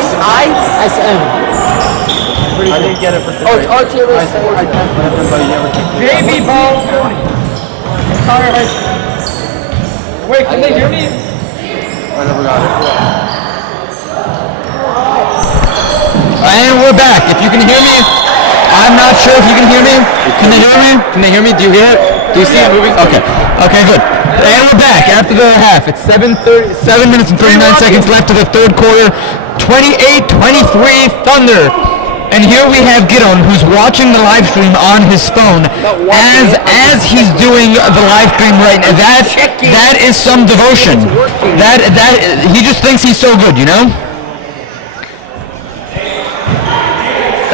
S-I? SM. I didn't get it for sure. Oh, it's RTMA Sports. Baby ball 20. Connor High School. Wait, can they hear me? I never got it. And we're back. If you can hear me, I'm not sure if you can hear me. Can they hear me? Can they hear me? Do you hear it? Do you see it moving? Okay. Okay, good. And we're back after the half. It's 7 minutes and 39 seconds left of the third quarter. 28-23 Thunder. And here we have Gideon, who's watching the live stream on his phone as he's doing the live stream right now. That is some devotion. That he just thinks he's so good, you know?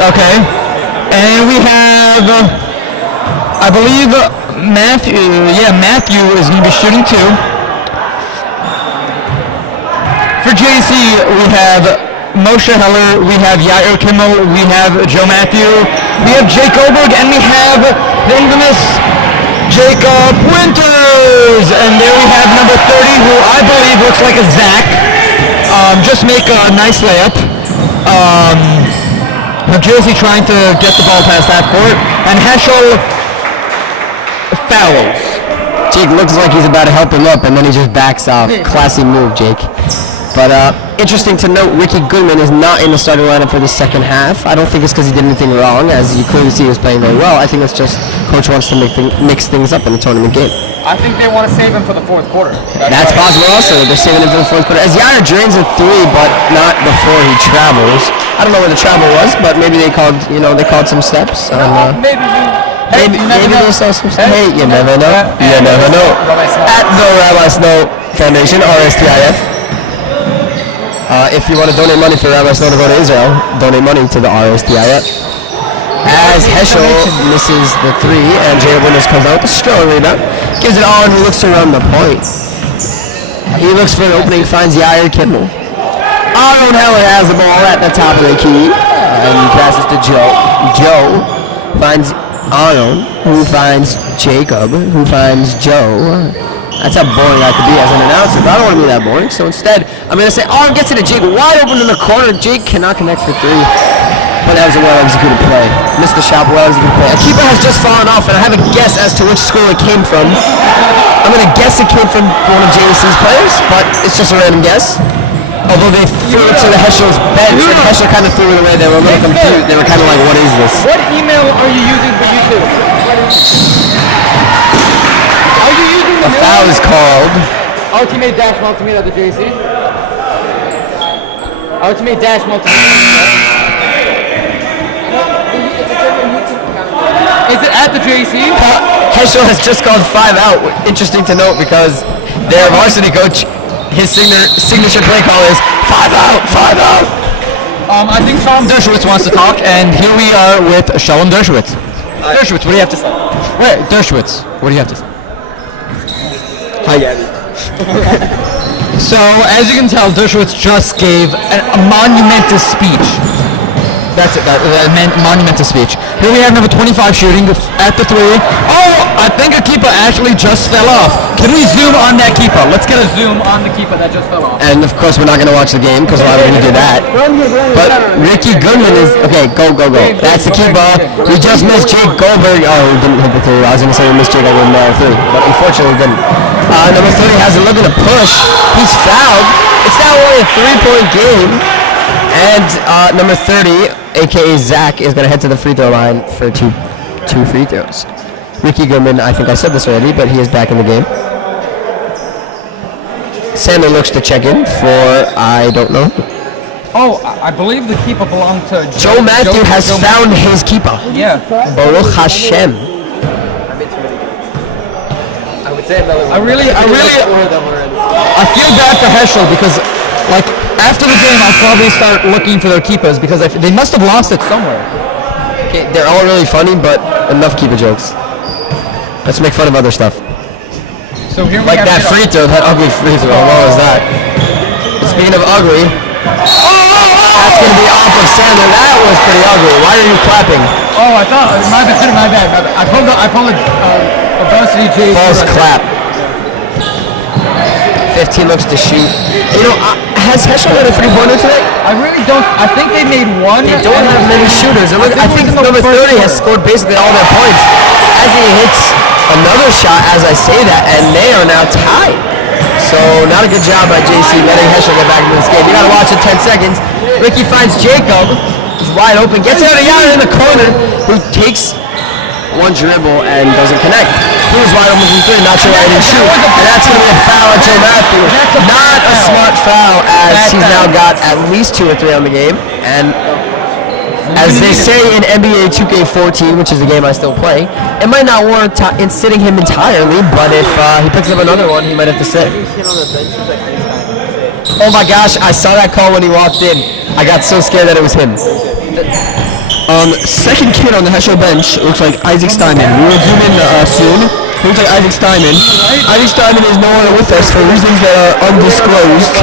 Okay. And we have, I believe, Matthew. Yeah, Matthew is going to be shooting too. For JC, we have Moshe Heller, we have Yair Kimmel, we have Joe Matthew, we have Jake Goldberg, and we have the infamous Jacob Winters. And there we have number 30, who I believe looks like a Zach. Just make a nice layup. New Jersey trying to get the ball past half court, and Heschel fouls. Jake looks like he's about to help him up, and then he just backs off. Classy move, Jake. But interesting to note, Ricky Goodman is not in the starting lineup for the second half. I don't think it's because he did anything wrong, as you clearly see he was playing very well. I think it's just coach wants to mix things up in the tournament game. I think they want to save him for the fourth quarter. That's possible also. They're saving him for the fourth quarter. As Yair drains a three, but not before he travels. I don't know where the travel was, but maybe they called, they called some steps. Maybe they saw some steps. Hey, you never know. You never know. At the Rabbi Snow Foundation, RSTIF. If you want to donate money for Rabbi Snow to go to Israel, donate money to the RSTIF. As Heschel misses the three, and Jay Winters comes out with a strong rebound, gives it on, he looks around the point. He looks for an opening, finds Yair Kimmel. Aaron Heller has the ball at the top of the key, and he passes to Joe. Joe finds Aaron, who finds Jacob, who finds Joe. That's how boring I could be as an announcer, but I don't want to be that boring. So instead, I'm going to say, Aaron gets it to Jake, wide open in the corner. Jake cannot connect for three. But that was a well-executed play. Missed the shot, well-executed play. A keeper has just fallen off, and I have a guess as to which school it came from. I'm going to guess it came from one of JC's players, but it's just a random guess. Although they threw it to the Heschel's bench, and Heschel kind of threw it away. They were a little confused. They were kind of like, what is this? What email are you using for YouTube? Are you using A foul is called. Ultimate-multimeter at the JC. Ultimate-multimeter. Is it at the JC? Heschel has just called 5 out. Interesting to note because their varsity coach, his signature play call is 5 out, 5 out. I think Shalom Dershowitz wants to talk, and here we are with Shalom Dershowitz. Dershowitz, what do you have to say? Wait, Dershowitz, what do you have to say? Hi, Gabby. So, as you can tell, Dershowitz just gave a monumentous speech. That's it, that monumentous speech. Here we have number 25 shooting at the three. Oh, I think a keeper actually just fell off. Can we zoom on that keeper? Let's get a zoom on the keeper that just fell off. And of course, we're not going to watch the game because why would we do that? But Ricky Goodman is okay. Go. That's the keeper. We just missed Jake Goldberg. Oh, we didn't hit the three. I was going to say we missed Jake Goldberg on the three, but unfortunately, we didn't. Number 30 has a look at a push. He's fouled. It's now only a 3-point game. And number 30, aka Zach, is going to head to the free throw line for two free throws. Ricky Goodman, I think I said this already, but he is back in the game. Samuel looks to check in for, I don't know. Oh, I believe the keeper belonged to Joe Matthew has found his keeper. Yeah. Baruch Hashem. I would say another one. I really. I feel bad for Heschel because, like, after the game, I'll probably start looking for their keepers because they must have lost it somewhere. Okay, they're all really funny, but enough keeper jokes. Let's make fun of other stuff. So here we Like have that free throw, that ugly free throw. What was that? Speaking of ugly, that's going to be off of Sandler. That was pretty ugly. Why are you clapping? Oh, I thought my bad. I pulled a varsity J. False clap. 15 looks to shoot. You know, has Heschel had a three-pointer today? I really don't. I think they made one. They don't have many shooters. I think number 30 has scored basically all their points as he hits another shot as I say that, and they are now tied. So not a good job by JC letting Heschel get back into this game. You gotta watch it 10 seconds. Ricky finds Jacob. He's wide open. Gets out of Yara in the corner, who takes one dribble and doesn't connect. He was wide open from three, not sure why he didn't shoot. And that's going to be a foul on Joe Matthew. Not a smart foul, as he's now got at least 2 or 3 on the game. And as they say in NBA 2K14, which is the game I still play, it might not warrant in sitting him entirely, but if he picks up another one, he might have to sit. Oh my gosh, I saw that call when he walked in. I got so scared that it was him. Second kid on the Heschel bench looks like Isaac Steinman. We will zoom in soon. Looks like Isaac Steinman. Isaac Steinman is no longer with us for reasons that are undisclosed,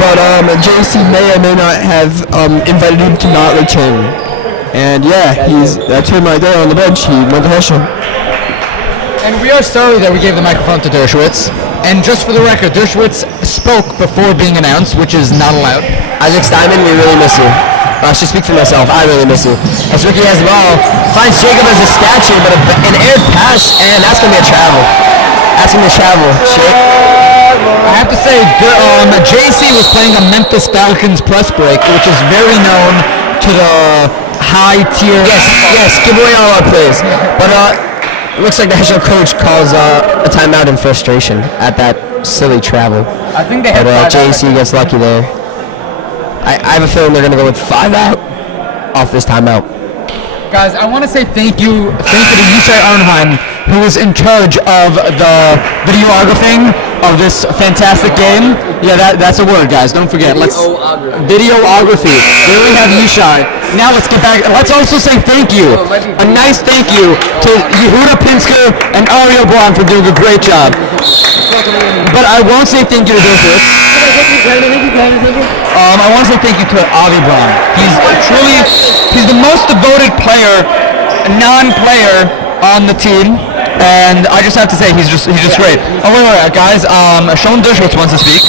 but JC may or may not have invited him to not return. And yeah, that's him right there on the bench. He went to Heschel. And we are sorry that we gave the microphone to Dershowitz. And just for the record, Dershowitz spoke before being announced, which is not allowed. Isaac Steinman, we really miss you. I should speak for myself. I really miss you. As Ricky has the ball, finds Jacob as a statue, but an air pass, and that's going to be a travel. That's going to be a travel. I have to say, JC was playing a Memphis Falcons press break, which is very known to the high tier. Yes, give away all our plays. But it looks like the Heschel coach calls a timeout in frustration at that silly travel. I think they have. But JC gets lucky there. I have a feeling they're going to go with 5 out off this timeout. Guys, I want to say thank you to Yishai Arnheim, who is in charge of the videographing of this fantastic game. Yeah, that's a word, guys. Don't forget. Videography. Here we have Yishai. Now let's get back. Let's also say thank you. A nice thank you to Yehuda Pinsker and Ariel Braun for doing a great job. But I won't say thank you to Dershowitz. I want to say thank you to Avi Braun. He's the most devoted player, non-player on the team, and I just have to say he's just great. Oh wait, guys. Sean Dershowitz wants to speak.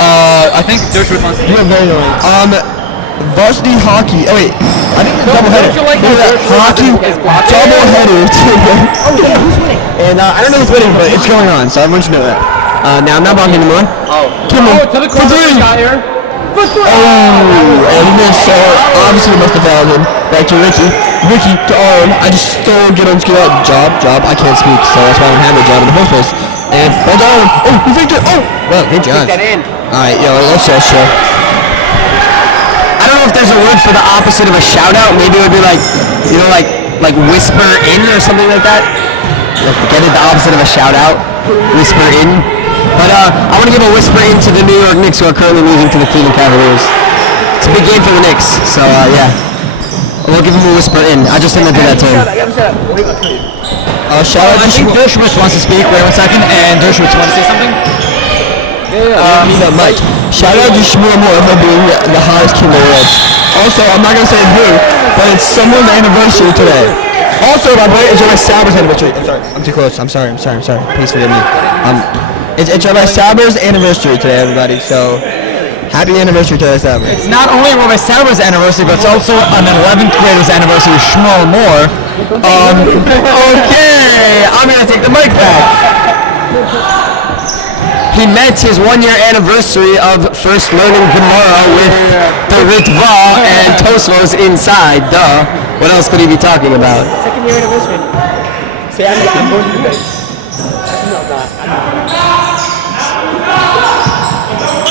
I think Dershowitz wants to speak. Varsity hockey. Oh wait, I think it's a doubleheader. Hockey doubleheader. And I don't know who's winning, but it's going on, so everyone should know that. Now I'm not blocking anymore. Kimmel for 3. And he missed, so obviously we must have fouled him. Back to Ricky. Ricky to Arm. I just stole get on job. I can't speak, so that's why I don't have a job in the first place. And hold on. Oh, he faked it. Oh, well, good job. Alright, yo, let's just show. I don't know if there's a word for the opposite of a shout out. Maybe it would be like, like whisper in or something like that. Get it, the opposite of a shout out. Whisper in. But I want to give a whisper in to the New York Knicks, who are currently losing to the Cleveland Cavaliers. It's a big game for the Knicks, so yeah. We'll give them a whisper in. I just think they did that to him. Shout out. I think Dershowitz wants to speak. Wait 1 second. And Dershowitz wants to say something. Mike. Shout out to Shmuel Moore for being the hottest kid in the world. Also, I'm not gonna say who, but it's someone's anniversary today. Also, by the way, it's Rabbi Saber's anniversary. I'm sorry. I'm too close. I'm sorry. Please forgive me. It's Rabbi Saber's anniversary today, everybody. So, happy anniversary to Rabbi Saber. It's not only Rabbi Saber's anniversary, but it's also an 11th grader's anniversary of Shmuel Moore. Okay, I'm gonna take the mic back. He met his 1-year anniversary of first learning Gemara with the Ritva and Tosfos inside. Duh. What else could he be talking about? 2nd year anniversary. Say I'm going to do it.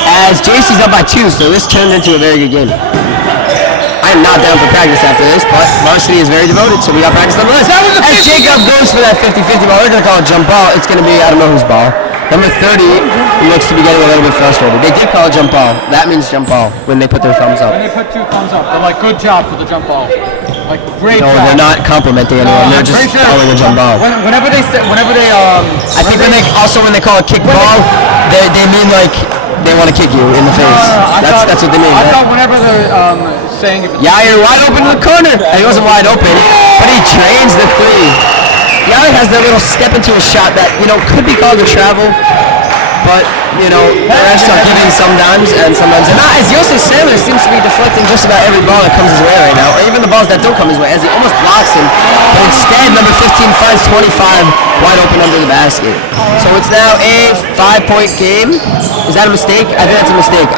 As JC's up by 2, so this turned into a very good game. I am not down for practice after this, but varsity is very devoted, so we got practice nonetheless. As Jacob goes for that 50-50 ball, they're going to call it jump ball. It's going to be, I don't know whose ball. Number 30 looks to be getting a little bit frustrated. They did call a jump ball. That means jump ball when they put their thumbs up. When they put 2 thumbs up, they're like, good job for the jump ball. Like, great No, job. they're not complimenting anyone. They're just calling a jump ball. Whenever they I think when they call a kick ball, they mean like they want to kick you in the face. That's what they mean. I thought whenever they're saying if it's Yair wide open in the corner. And he wasn't wide open, but he drains the 3. Yair has that little step into a shot that, could be called a travel, but, the refs are giving sometimes and sometimes not. As Yosef Sailor seems to be deflecting just about every ball that comes his way right now, or even the balls that don't come his way, as he almost blocks him. But instead, number 15 finds 25 wide open under the basket. So it's now a 5-point game. Is that a mistake? I think that's a mistake.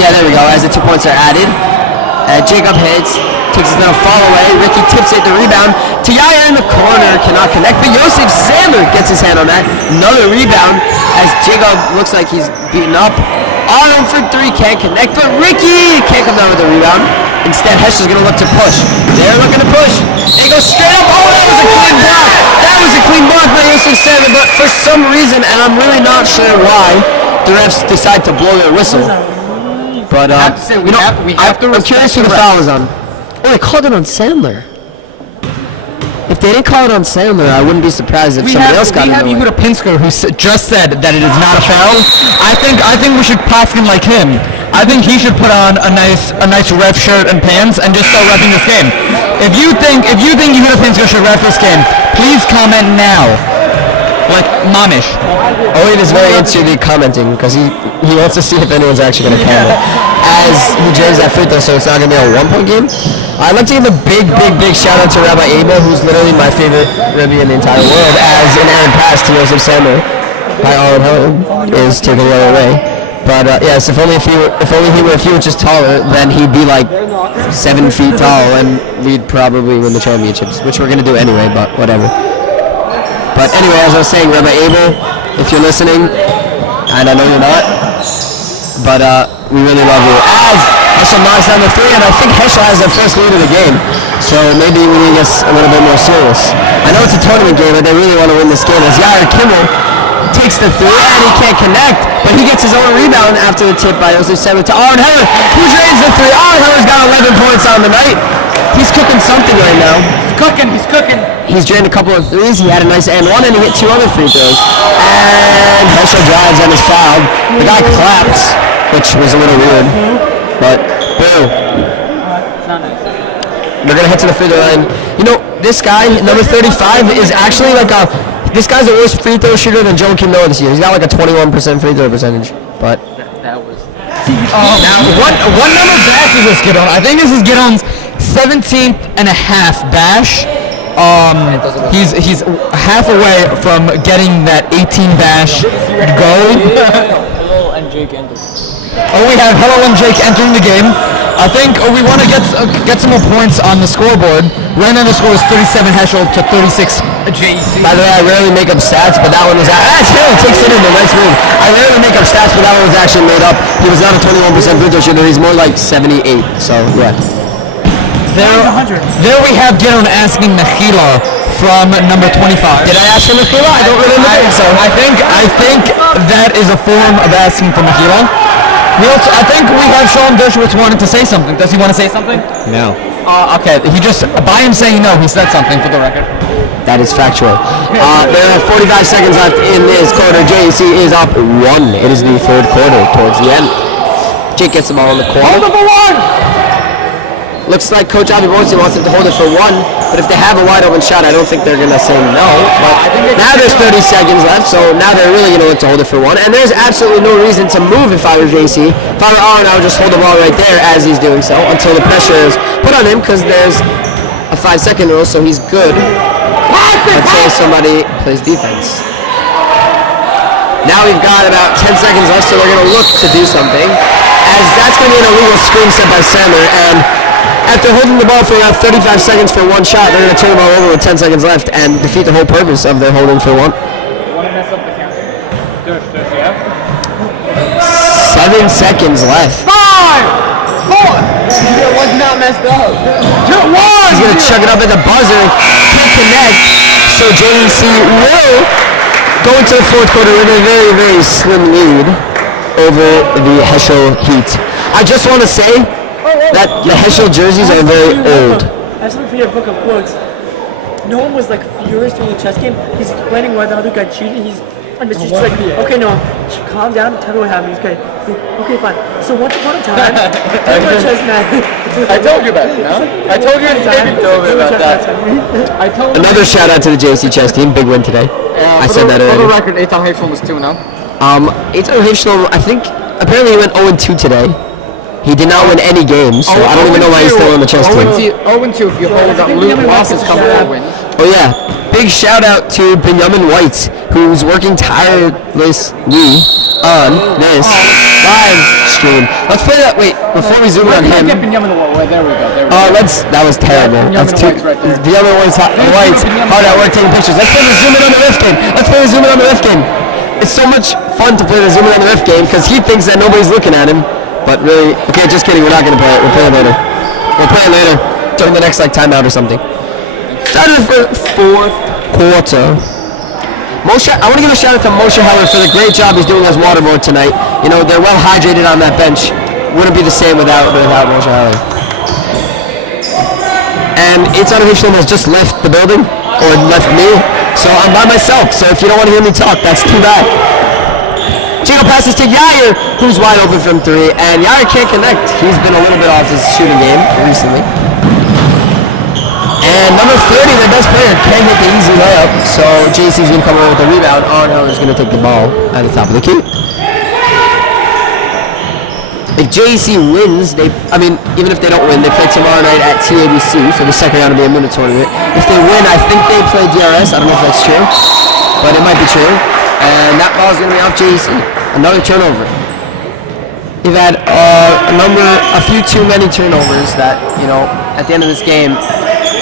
Yeah, there we go, as the 2 points are added. Jacob hits, takes it down, fall away. Ricky tips it, the rebound to Yair in the corner, cannot connect. But Yosef Sandler gets his hand on that. Another rebound as Jacob looks like he's beaten up. Arnold for 3, can't connect, but Ricky can't come down with the rebound. Instead, Heschel's going to look to push. They're looking to push. They go straight up. Oh, that was a clean block. That was a clean block by Yosef Sandler, but for some reason, and I'm really not sure why, the refs decide to blow their whistle. But have to say, we have to I'm curious who the foul is on. Oh, they called it on Sandler. If they didn't call it on Sandler, I wouldn't be surprised if somebody else got it. We have Emunah Pinsker, who just said that it is not a foul. I think we should pass him like him. I think he should put on a nice ref shirt and pants and just start reffing this game. If you think Emunah Pinsker should ref this game, please comment now. Like momish. Owen is very into the commenting because he wants to see if anyone's actually going to comment. As he drains that free throw, so it's not going to be a 1-point game. I'd like to give a big shout out to Rabbi Abel, who's literally my favorite Rebbe in the entire world, as an errant pass to Yosef Sander by Arlen Helen is taken the other way. But yes, if only he was just taller, then he'd be like 7 feet tall, and we'd probably win the championships, which we're going to do anyway. But whatever. But anyway, as I was saying, Rabbi Abel, if you're listening, and I know you're not, but we really love you. As Heschel knocks down the 3, and I think Heschel has their first lead of the game, so maybe we need to get a little bit more serious. I know it's a tournament game, but they really want to win this game. As Yair Kimmel takes the 3, and he can't connect, but he gets his own rebound after the tip by Yosef Sander to Arlen Heller, who drains the 3. Arlen Heller's got 11 points on the night. He's cooking something right now. He's cooking. He's drained a couple of 3s. He had a nice and 1, and he hit 2 other free throws. And Heschel drives and is fouled. The guy clapped, which was a little weird. But, boo. They're going to head to the free throw line. This guy, number 35, is actually like this guy's a worse free throw shooter than Joakim Noah this year. He's got like a 21% free throw percentage. But That was... Now, what number bash is this Gidon? I think this is Gidon's 17th and a half bash. He's half away from getting that 18 bash goal. Hello and Jake enter. Oh, we have Hello and Jake entering the game. I think we want to get some more points on the scoreboard. Right now the score is 37 Heschel to 36 JEC. by the way, I rarely make up stats, but that one was Taylor takes it in a nice move. I rarely make up stats, but that one was actually made up. He was not a 21% free throw shooter. He's more like 78. So yeah. There we have Gidon asking Mechila from number 25. Did I ask for Mechila? I don't really know. So I think that is a form of asking for Mechila. I think we have Sean Dershowitz wanting to say something. Does he want to say something? No. Okay, he just, by him saying no, he said something for the record. that is factual. There are 45 seconds left in this quarter. JEC is up 1. It is the third quarter towards the end. Jake gets the ball in the corner. Hold it for 1! Looks like Coach Abibonsi wants him to hold it for 1, but if they have a wide open shot, I don't think they're going to say no. But now there's 30 seconds left, so now they're really going to look to hold it for 1. And there's absolutely no reason to move if I were JC. If I were Aaron, I would just hold the ball right there as he's doing so until the pressure is put on him, because there's a 5-second rule, so he's good until somebody plays defense. Now we've got about 10 seconds left, so they're going to look to do something, as that's going to be an illegal screen set by Sandler. And after holding the ball for about 35 seconds for 1 shot, they're going to turn the ball over with 10 seconds left and defeat the whole purpose of their holding for 1. Want to mess up the count? Does he have? 7 seconds left. 5! 4! It was not messed up. 2, 1! He's going to chuck it up at the buzzer. Can't connect. So JEC will Going to the fourth quarter with a very, very slim lead over the HESCHEL Heat. I just want to say that the HESCHEL jerseys are very old. I was looking for your book of quotes. No one was like furious during the chess game. He's explaining why the other guy cheated. And Mr. He's like, okay, no, calm down, tell me what happened. He's okay. He's like, okay, fine. So once upon a time, there were chess match. I told you about it, no? I told you and David told me about that. I told Another shout out to the JC chess team. Big win today. I said that For the earlier. record, Eitan HESCHEL was 2-0. Eitan HESCHEL, I think, apparently he went 0-2 today. He did not win any games, so I don't even know why he's still on the chess team. 0-2 if you hold up losses come from wins. Oh yeah, big shout out to Benjamin White, who's working tirelessly on this live stream. Let's play that. Wait, before we zoom in on him. There we go. There we go. That was terrible. That's too. Benjamin White's hard at work taking pictures. Let's play the zoom in on the riff game. Let's play the zoom in on the riff game. It's so much fun to play the zoom in on the riff game because he thinks that nobody's looking at him, but really, okay, just kidding. We're not gonna play it. We'll play it later. We'll play it later during the next timeout or something. Started for fourth quarter. Moshe, I want to give a shout out to Moshe Heller for the great job he's doing as waterboard tonight. You know, they're well hydrated on that bench. Wouldn't be the same without Moshe Heller. And Eitan HESCHEL has just left the building, or left me, so I'm by myself. So if you don't want to hear me talk, that's too bad. Chico passes to Yair, who's wide open from three, and Yair can't connect. He's been a little bit off his shooting game recently. And number 30, their best player, can't hit the easy layup, so JC's going to come over with the rebound. Arnold is going to take the ball at the top of the key. If JC wins, even if they don't win, they play tomorrow night at TABC for the second round of the Emunah tournament. If they win, I think they play DRS. I don't know if that's true, but it might be true. And that ball is going to be off JC. Another turnover. They've had a few too many turnovers that, you know, at the end of this game,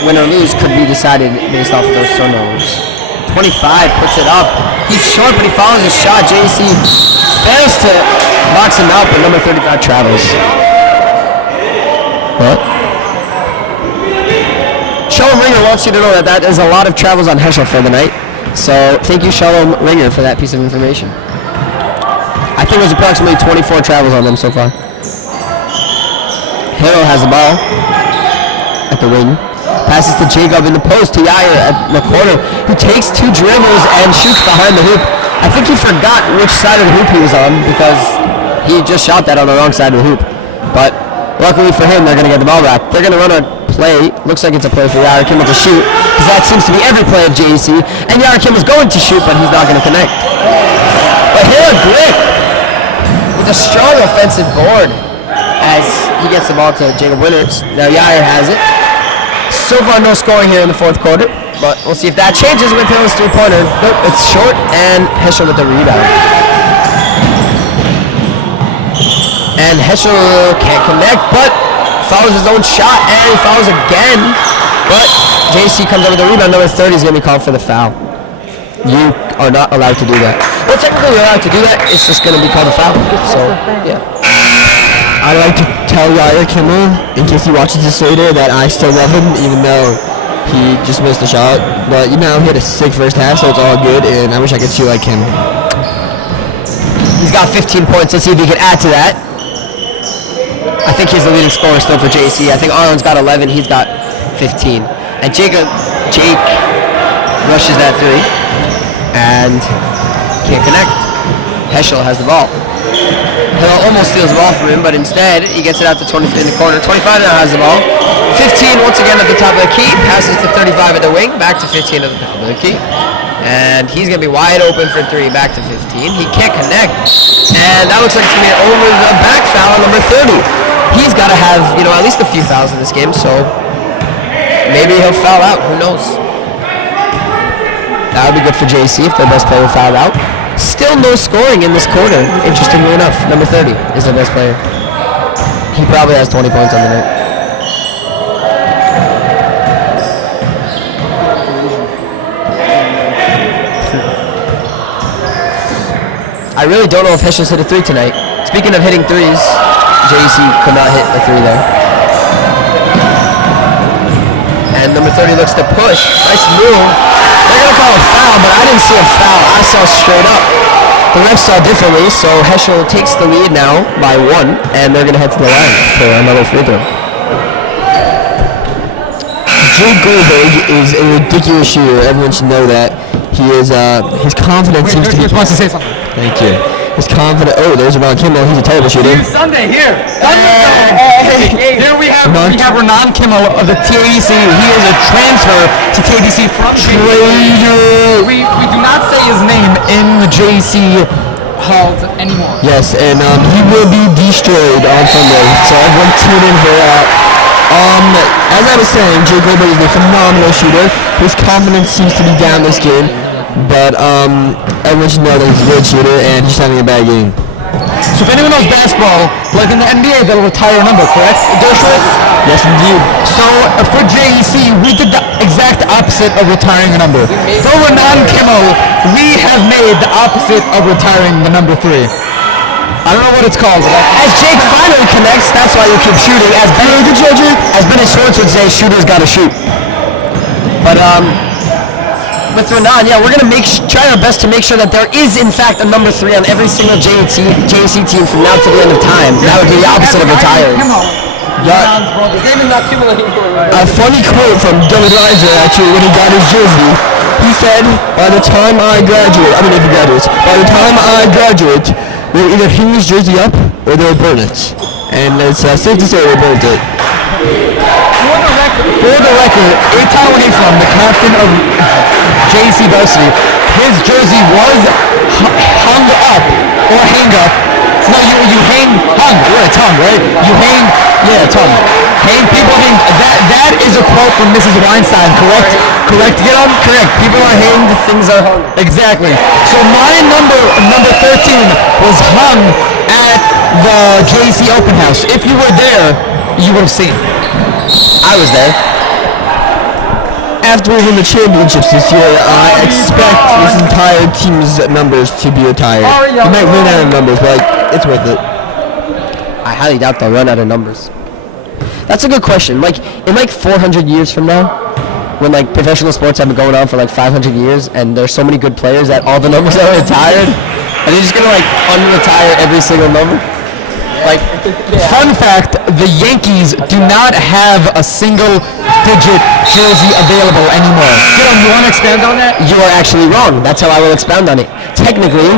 win or lose could be decided based off of those turnovers. 25 puts it up. He's short, but he follows his shot. JC fails to box him out, but number 35 travels. What? Shalom Ringer wants you to know that is a lot of travels on HESCHEL for the night. So thank you, Shalom Ringer, for that piece of information. I think it was approximately 24 travels on them so far. Hero has the ball at the wing. Passes to Jacob in the post to Yair at the corner, who takes two dribbles and shoots behind the hoop. I think he forgot which side of the hoop he was on because he just shot that on the wrong side of the hoop. But luckily for him, they're going to get the ball back. They're going to run a play. Looks like it's a play for Yair Kimmel to shoot because that seems to be every play of JC. And Yair Kimmel's going to shoot, but he's not going to connect. But here, Glick with a strong offensive board as he gets the ball to Jacob Winners. Now Yair has it. So far, no scoring here in the fourth quarter, but we'll see if that changes with Hill's three-pointer. Nope, it's short, and HESCHEL with the rebound. And HESCHEL can't connect, but fouls his own shot, and he fouls again. But JC comes up with the rebound. Number 30 is going to be called for the foul. You are not allowed to do that. Well, technically, you're allowed to do that. It's just going to be called a foul. So, yeah. I'd like to tell Yair Kimmel, in case he watches this later, that I still love him, even though he just missed a shot. But, you know, he had a sick first half, so it's all good, and I wish I could shoot like him. He's got 15 points. Let's see if he can add to that. I think he's the leading scorer still for JC. I think Arlen's got 11. He's got 15. And Jake rushes that three and can't connect. HESCHEL has the ball. Hill almost steals the ball from him, but instead he gets it out to 20 in the corner. 25 now has the ball. 15 once again at the top of the key. Passes to 35 at the wing. Back to 15 at the top of the key. And he's going to be wide open for three. Back to 15. He can't connect. And that looks like it's going to be over the back foul on number 30. He's got to have, you know, at least a few fouls in this game, so maybe he'll foul out. Who knows? That would be good for JC if their best player fouled out. Still no scoring in this quarter, interestingly enough. Number 30 is their best player. He probably has 20 points on the night. I really don't know if HESCHEL's hit a three tonight. Speaking of hitting threes, JC could not hit a three there. And number 30 looks to push. Nice move. They're going to call a foul, but I didn't see a foul. I saw straight up. The refs saw differently, so Heschel takes the lead now by 1, and they're going to head to the line for another free throw. Jake Goldberg is a ridiculous shooter. Everyone should know that. He is, his confidence seems to be... wants to say something. Thank you. His confidence... Oh, there's Ron Kimmel. He's a terrible shooter. Sunday, here. Here we have Renan Kimmel of the TADC. He is a transfer to TADC from Traitor. We do not say his name in the JC halls anymore. Yes, and he will be destroyed on Sunday. So everyone tune in for that. As I was saying, Jake Goldberg is a phenomenal shooter. His confidence seems to be down this game, but everyone should know that he's a good shooter and he's having a bad game. So if anyone knows basketball, like in the NBA, they'll retire a number, correct? Yes, indeed. So for JEC, we did the exact opposite of retiring a number. For Renan Kimmel, we have made the opposite of retiring the number 3. I don't know what it's called. As Jake finally connects, that's why you keep shooting. As Bennett Schwartz would say, shooters gotta shoot. But with Renan, yeah, we're gonna try our best to make sure that there is in fact a number 3 on every single JEC team from now to the end of time. That would be the opposite of retiring. His name is not Kimmel anymore. A funny quote from David Reiser, actually, when he got his jersey. He said, by the time I graduate, by the time I graduate, they'll either hang his jersey up or they'll burn it. And it's safe to say they burned it. For the record, Eitan Wanislam, the captain of JC Varsity, his jersey was hung up or hang up. No, you hang, hung, yeah, it's hung, right? You hang, yeah, it's hung. Hang, people hang, that is a quote from Mrs. Weinstein, correct? Correct, get on? Correct. People are hanged, things are hung. Exactly. So my number 13 was hung at the JC Open House. If you were there, you would have seen. I was there. After we win the championships this year, I expect this entire team's numbers to be retired. You might run out of numbers, but it's worth it. I highly doubt they'll run out of numbers. That's a good question. Like, in like 400 years from now, when like professional sports have been going on for like 500 years and there's so many good players that all the numbers are retired, are they just gonna like unretire every single number? Like, fun fact, the Yankees do not have a single digit jersey available anymore. Dylan, you want to expand on that? You are actually wrong. That's how I will expound on it. Technically,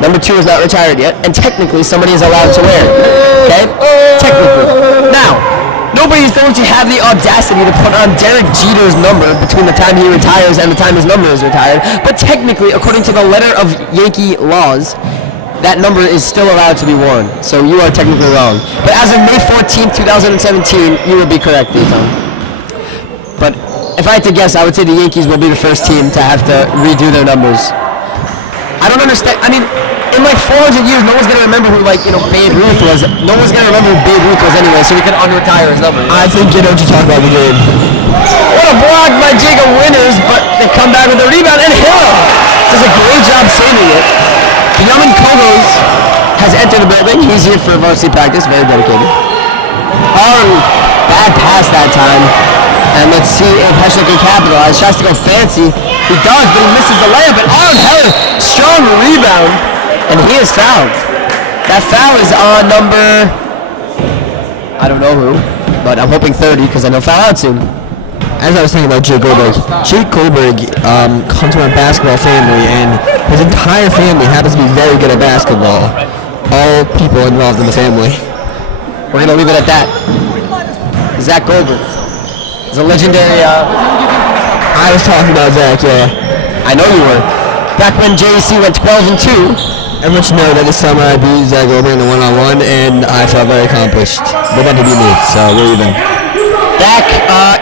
number 2 is not retired yet, and technically somebody is allowed to wear it. Okay? Technically. Now, nobody is going to have the audacity to put on Derek Jeter's number between the time he retires and the time his number is retired, but technically, according to the letter of Yankee laws, that number is still allowed to be worn. So you are technically wrong. But as of May 14th, 2017, you will be correct, Ethan. But if I had to guess, I would say the Yankees will be the first team to have to redo their numbers. I don't understand. I mean, in like 400 years, no one's going to remember who, like, Babe Ruth was. No one's going to remember who Babe Ruth was anyway, so we can unretire his number. I think you know what you're talking about the game. What a block by Jacob Winters, but they come back with a rebound, and Hill does a great job saving it. Yaman Kogos has entered the building. He's here for varsity practice, very dedicated. Bad pass that time. And let's see if Heschel can capitalize. Tries to go fancy. He does, but he misses the layup. And Aaron Heller, strong rebound. And he is fouled. That foul is on number, I don't know who, but I'm hoping 30 because I know foul out soon. As I was thinking about Jake Goldberg comes from a basketball family, and his entire family happens to be very good at basketball. All people involved in the family. We're going to leave it at that. Zach Goldberg is a legendary... I was talking about Zach, yeah. I know you were. Back when JEC went 12-2. Everyone should know that this summer I beat Zach Goldberg in the one-on-one, and I felt very accomplished. But then he beat me, so we're even. Back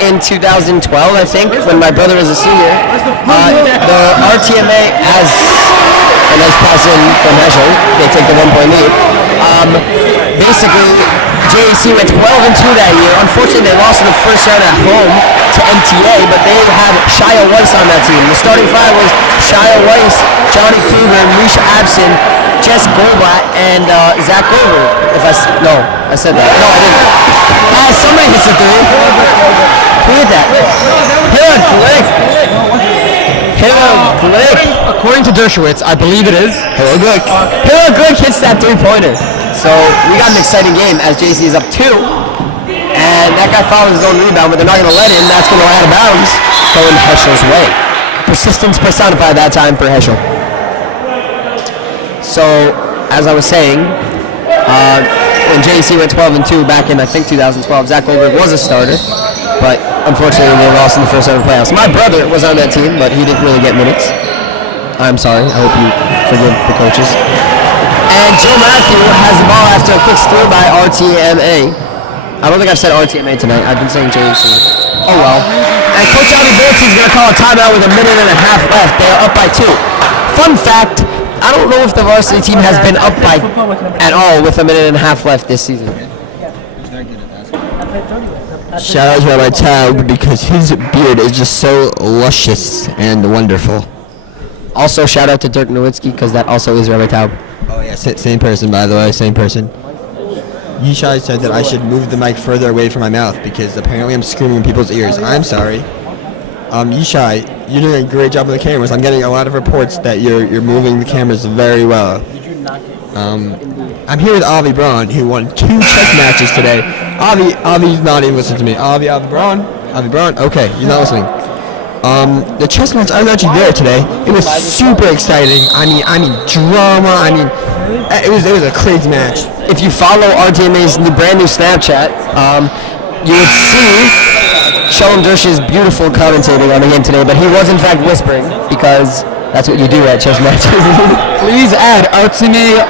in 2012, I think, when my brother was a senior, the RTMA has a nice pass in from Heschel. They take the 1-point lead. Basically, JEC went 12-2 that year. Unfortunately, they lost in the first round at home to MTA, but they had Shia Weiss on that team. The starting five was Shia Weiss, Johnny Kruger, Misha Abson, Jess Goldblatt, and Zach Goldberg. I said that. No, I didn't. Somebody hits a three. Who hit that? Good, click. Halo Glick. According to Dershowitz, I believe it is. Halo Glick. Halo Glick hits that 3-pointer. So we got an exciting game as JC is up 2. And that guy follows his own rebound, but they're not going to let him. That's going to go out of bounds, going Heschel's way. Persistence personified that time for Heschel. So, as I was saying, when JC went 12-2 back in, I think, 2012, Zach Goldberg was a starter, but unfortunately they lost in the first round of playoffs. My brother was on that team, but he didn't really get minutes. I'm sorry. I hope you forgive the coaches. And Joe Matthew has the ball after a quick steal by RTMA. I don't think I've said RTMA tonight. I've been saying JC. Oh well. And Coach Aldi Volti is going to call a timeout with a minute and a half left. They are up by 2. Fun fact, I don't know if the varsity team has been up by at all with a minute and a half left this season. Shout out to Rabbi Taub because his beard is just so luscious and wonderful. Also, shout out to Dirk Nowitzki because that also is Rabbi Taub. Oh yeah, same person by the way, same person. Yishai said that I should move the mic further away from my mouth because apparently I'm screaming in people's ears. I'm sorry. Yishai, you're doing a great job with the cameras. I'm getting a lot of reports that you're moving the cameras very well. I'm here with Avi Braun, who won 2 chess matches today. Avi's not even listening to me. Avi Braun? Okay, he's not listening. The chess match, I was actually there today. It was super exciting. I mean drama. It was a crazy match. If you follow RTMA's brand new Snapchat, you would see Shalom Dersh's beautiful commentating on the game today, but he was in fact whispering because that's what you do at chess matches. Please add RTMA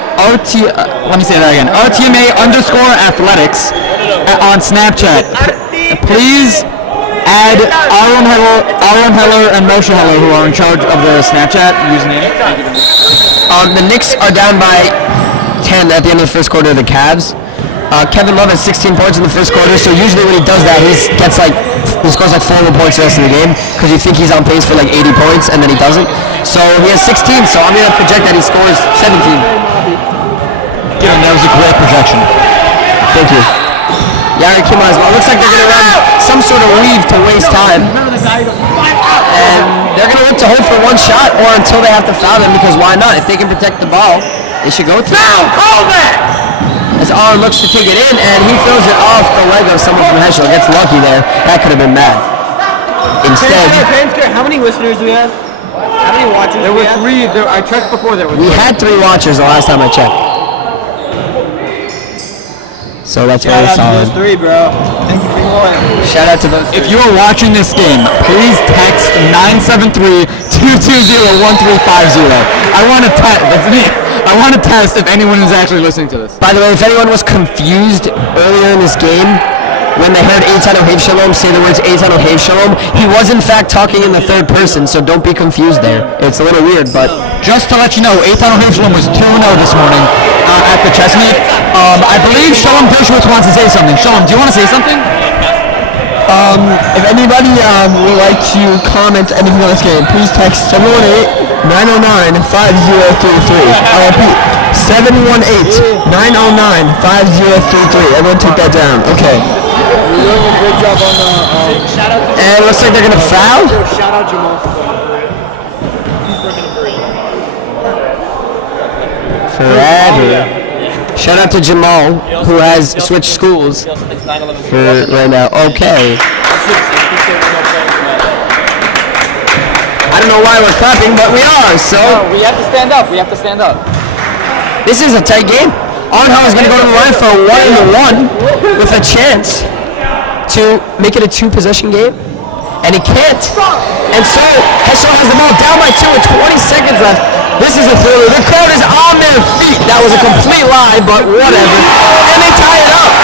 _athletics on Snapchat. Please add Aaron Heller and Moshe Heller, who are in charge of the Snapchat username. The Knicks are down by 10 at the end of the first quarter of the Cavs. Kevin Love has 16 points in the first quarter, so usually when he does that, he scores like 4 more points the rest of the game because you think he's on pace for like 80 points and then he doesn't. So he has 16, so I'm going to project that he scores 17. That was a great projection. Thank you. Yair Kima as well. Looks like they're going to run some sort of weave to waste time. And they're going to look to hold for 1 shot or until they have to foul them because why not? If they can protect the ball, they should go through. Foul! Call that! As Aaron looks to take it in, and he throws it off the leg of someone from Heschel. Gets lucky there. That could have been bad. Instead, how many listeners do we have? How many watchers There were 3. I checked before. There was we had 3 watchers the last time I checked. So that's very solid. 3, bro. Thank you for your loyalty. Shout out to those 3. If you are watching this game, please text 973-220-1350. I want to test if anyone is actually listening to this. By the way, if anyone was confused earlier in this game, when they heard Eitan Ohev Shalom say the words Eitan Ohev Shalom, he was in fact talking in the 3rd person, so don't be confused there. It's a little weird, but Just to let you know, Eitan Ohev Shalom was 2-0 this morning at the chess meet. I believe Shalom Dershowitz wants to say something. Shalom, do you want to say something? If anybody would like to comment anything on this game, please text 718-909-5033. I'll repeat, 718-909-5033. Everyone take that down. Okay. You're doing a great job on the... and it looks like they're going to foul. Shout out Jamal. Forever. Shout out to Jamal, who has switched schools for right now. Okay. I don't know why we're clapping, but we are, so... we have to stand up. This is a tight game. Arnhall is going to go to the line for a 1-1 with a chance to make it a 2-possession game, and he can't. And so Heschel has the ball down by 2 with 20 seconds left. This is a thriller. The crowd is on their feet. That was a complete lie, but whatever. And they tie it up.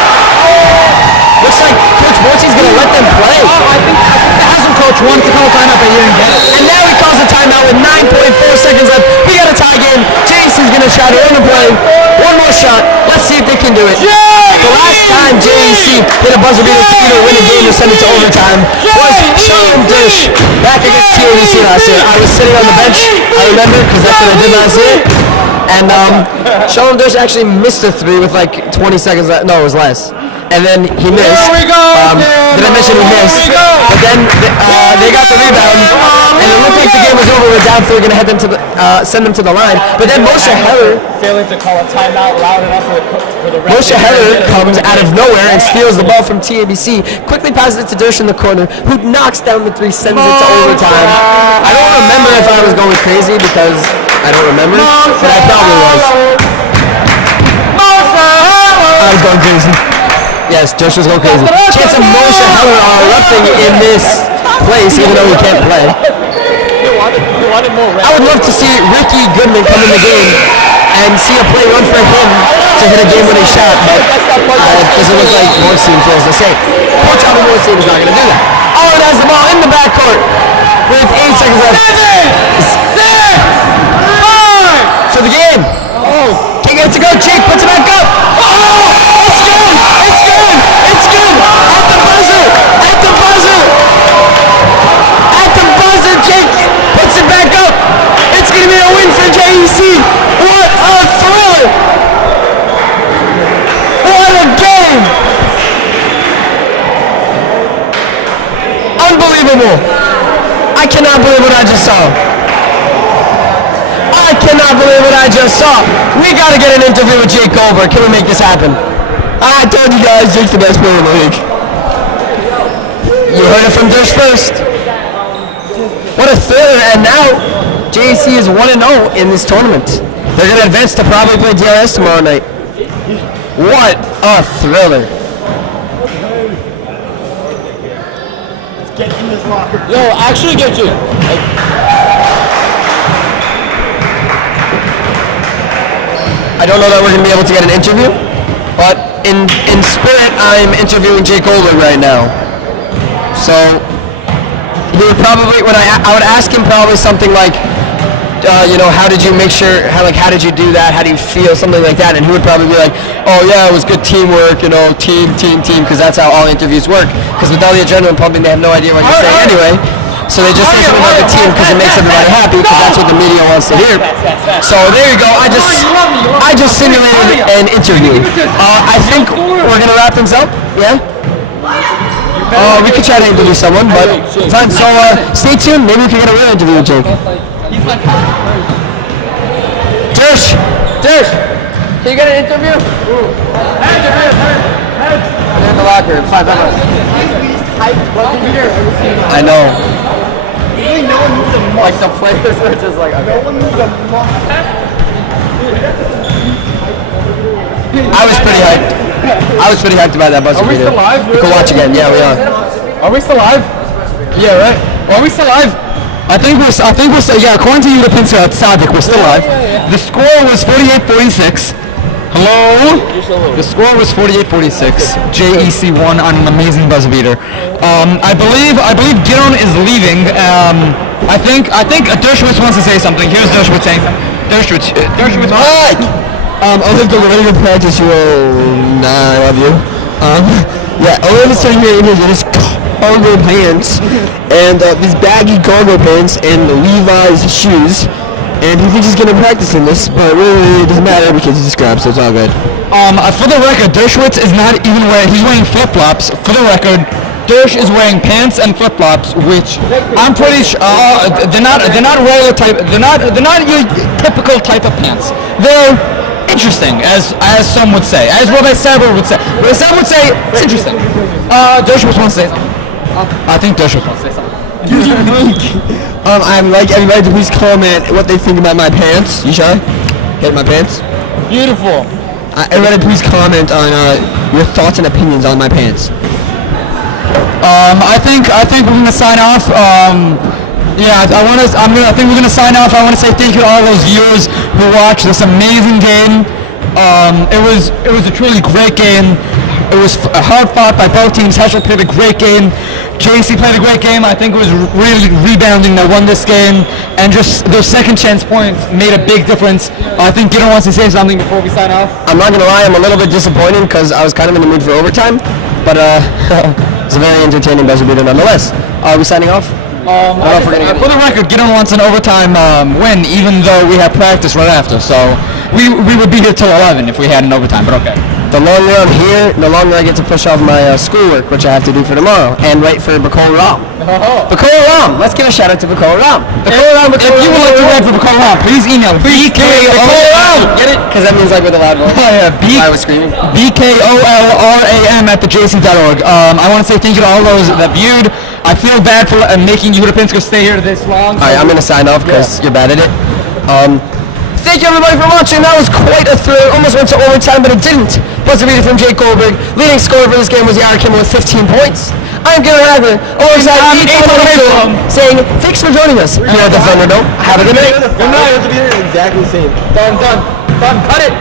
Looks like Coach Bortzi's going to let them play. I think the Haslam coach wanted to call a timeout, but he didn't get it. And now he calls a timeout with 9.4 seconds left. We got a tie game. JC's going to try to win the play. One more shot. Let's see if they can do it. The last time JC hit a buzzer beater to either win a game or send it to overtime was Shalom Dersh back against TOVC last year. I was sitting on the bench, I remember, because that's what I did last year. And Shalom Dersh actually missed a 3 with like 20 seconds left. No, it was less. and then he missed. Did I mention he missed? But then they got the rebound, and it looked like the game was over. We're down 3, going to send them to the line. But then Moshe Heller, Failing to call a timeout loud enough for the rest. Moshe Heller comes out of nowhere and steals the ball from TABC, quickly passes it to Dersh in the corner, who knocks down the 3, sends it to overtime. I don't remember if I was going crazy because I don't remember, but I probably was. I was going crazy. Yes, Dersh was going crazy. Chance of Moshe Heller are erupting in this place, even though he can't play. I would love to see Ricky Goodman come in the game and see a play run for him to hit a game-winning shot, but it doesn't look like Morstein feels the same. Coach Albert Morstein is not going to do that. Owen has the ball in the backcourt with 8 seconds left. 7, 6, 5 for the game. Can't get it to go. Jake puts it back up. It's good. It's good. It's good. At the buzzer. At the buzzer. At the buzzer, Jake puts it back up. It's going to be a win for JEC. What a thriller. What a game. Unbelievable. I cannot believe what I just saw. I cannot believe what I just saw. We got to get an interview with Jake Goldberg. Can we make this happen? I told you guys, Jake's the best player in the league. You heard it from Dersh first. What a thriller, and now JC is 1-0 in this tournament. They're going to advance to probably play DRS tomorrow night. What a thriller. Let's get in this locker. Yo, actually get you. I don't know that we're going to be able to get an interview, but in spirit, I'm interviewing Jake Goldberg right now. So he would probably, I would ask him probably something like, how did you make sure, how did you do that? How do you feel? Something like that. And he would probably be like, oh yeah, it was good teamwork, team, because that's how all interviews work. Because with all the adrenaline pumping, they have no idea what you're saying anyway. So they just say something about the team because it makes everybody happy because that's what the media wants to hear. So there you go. I just simulated an interview. I think we're gonna wrap things up. Yeah. We could try to interview someone, but fine. So stay tuned. Maybe we can get a real interview with Jake. Dersh, can you get an interview? I'm in the locker. 5 minutes. I know. No one moves a muscle. Like the players were just like, okay. No one moves a muscle. I was pretty hyped about that buzzer. Are we still live? You can watch again. Yeah, we are. Are we still live? Yeah, right. Are we still live? I think we're still, yeah, according to you, the Pincer at Sadik, we're still live. The score was 48-46. Hello? The score was 48-46. JEC won on an amazing buzzer beater. I believe Giron is leaving. I think Dershowitz wants to say something. Here's Dershowitz saying something. Dershowitz. Mike! Olive, go ready to practice. I love you. Yeah, Olive is sitting here in his cargo pants and these baggy cargo pants and the Levi's shoes. And he thinks he's going to practice in this, but really it doesn't matter because he's a scrub, so it's all good. For the record, Dershowitz is not even he's wearing flip-flops. For the record, Dersh is wearing pants and flip-flops, which I'm pretty sure they're not roller type. They're not your typical type of pants. They're interesting, as some would say, as Rabbi Saber would say. Rabbi Saber would say it's interesting. Dershowitz wants to say something. I think Dershowitz wants to say something. I'm like everybody to please comment what they think about my pants. You sure? Hit my pants? Beautiful. Everybody please comment on your thoughts and opinions on my pants. I think we're gonna sign off. I think we're gonna sign off. I want to say thank you to all those viewers who watched this amazing game. It was a truly great game. It was hard fought by both teams. HESCHEL played a great game. JC played a great game. I think it was really rebounding that won this game, and just those second chance points made a big difference. I think Gideon wants to say something before we sign off. I'm not gonna lie, I'm a little bit disappointed because I was kind of in the mood for overtime, but it's a very entertaining buzzer beater nonetheless. Are we signing off? For the record, Gideon wants an overtime win, even though we have practice right after. So we would be here till 11 if we had an overtime. But okay. The longer I'm here, the longer I get to push off my schoolwork, which I have to do for tomorrow, and write for Bacol Ram. Bacol Ram! Let's give a shout out to Bacol Ram. Bacol Ram, If you would like to write for Bacol Ram, please email BKOLRAM. Get it? Because that means like with a loud voice. Oh, yeah, I was screaming. BKOLRAM@thejc.org. I want to say thank you to all those that viewed. I feel bad for making Yehuda Pinsker stay here this long. Alright, I'm gonna sign off because you're bad at it. Thank you everybody for watching. That was quite a thrill. Almost went to overtime, but it didn't. Buzzer beater from Jake Goldberg. Leading scorer for this game was Yair Kimmel with 15 points. I'm Gary Hagler, alongside Ethan saying thanks for joining us here at the Thunderdome. Have a good night. Good night. Exactly the same. Done. Cut it.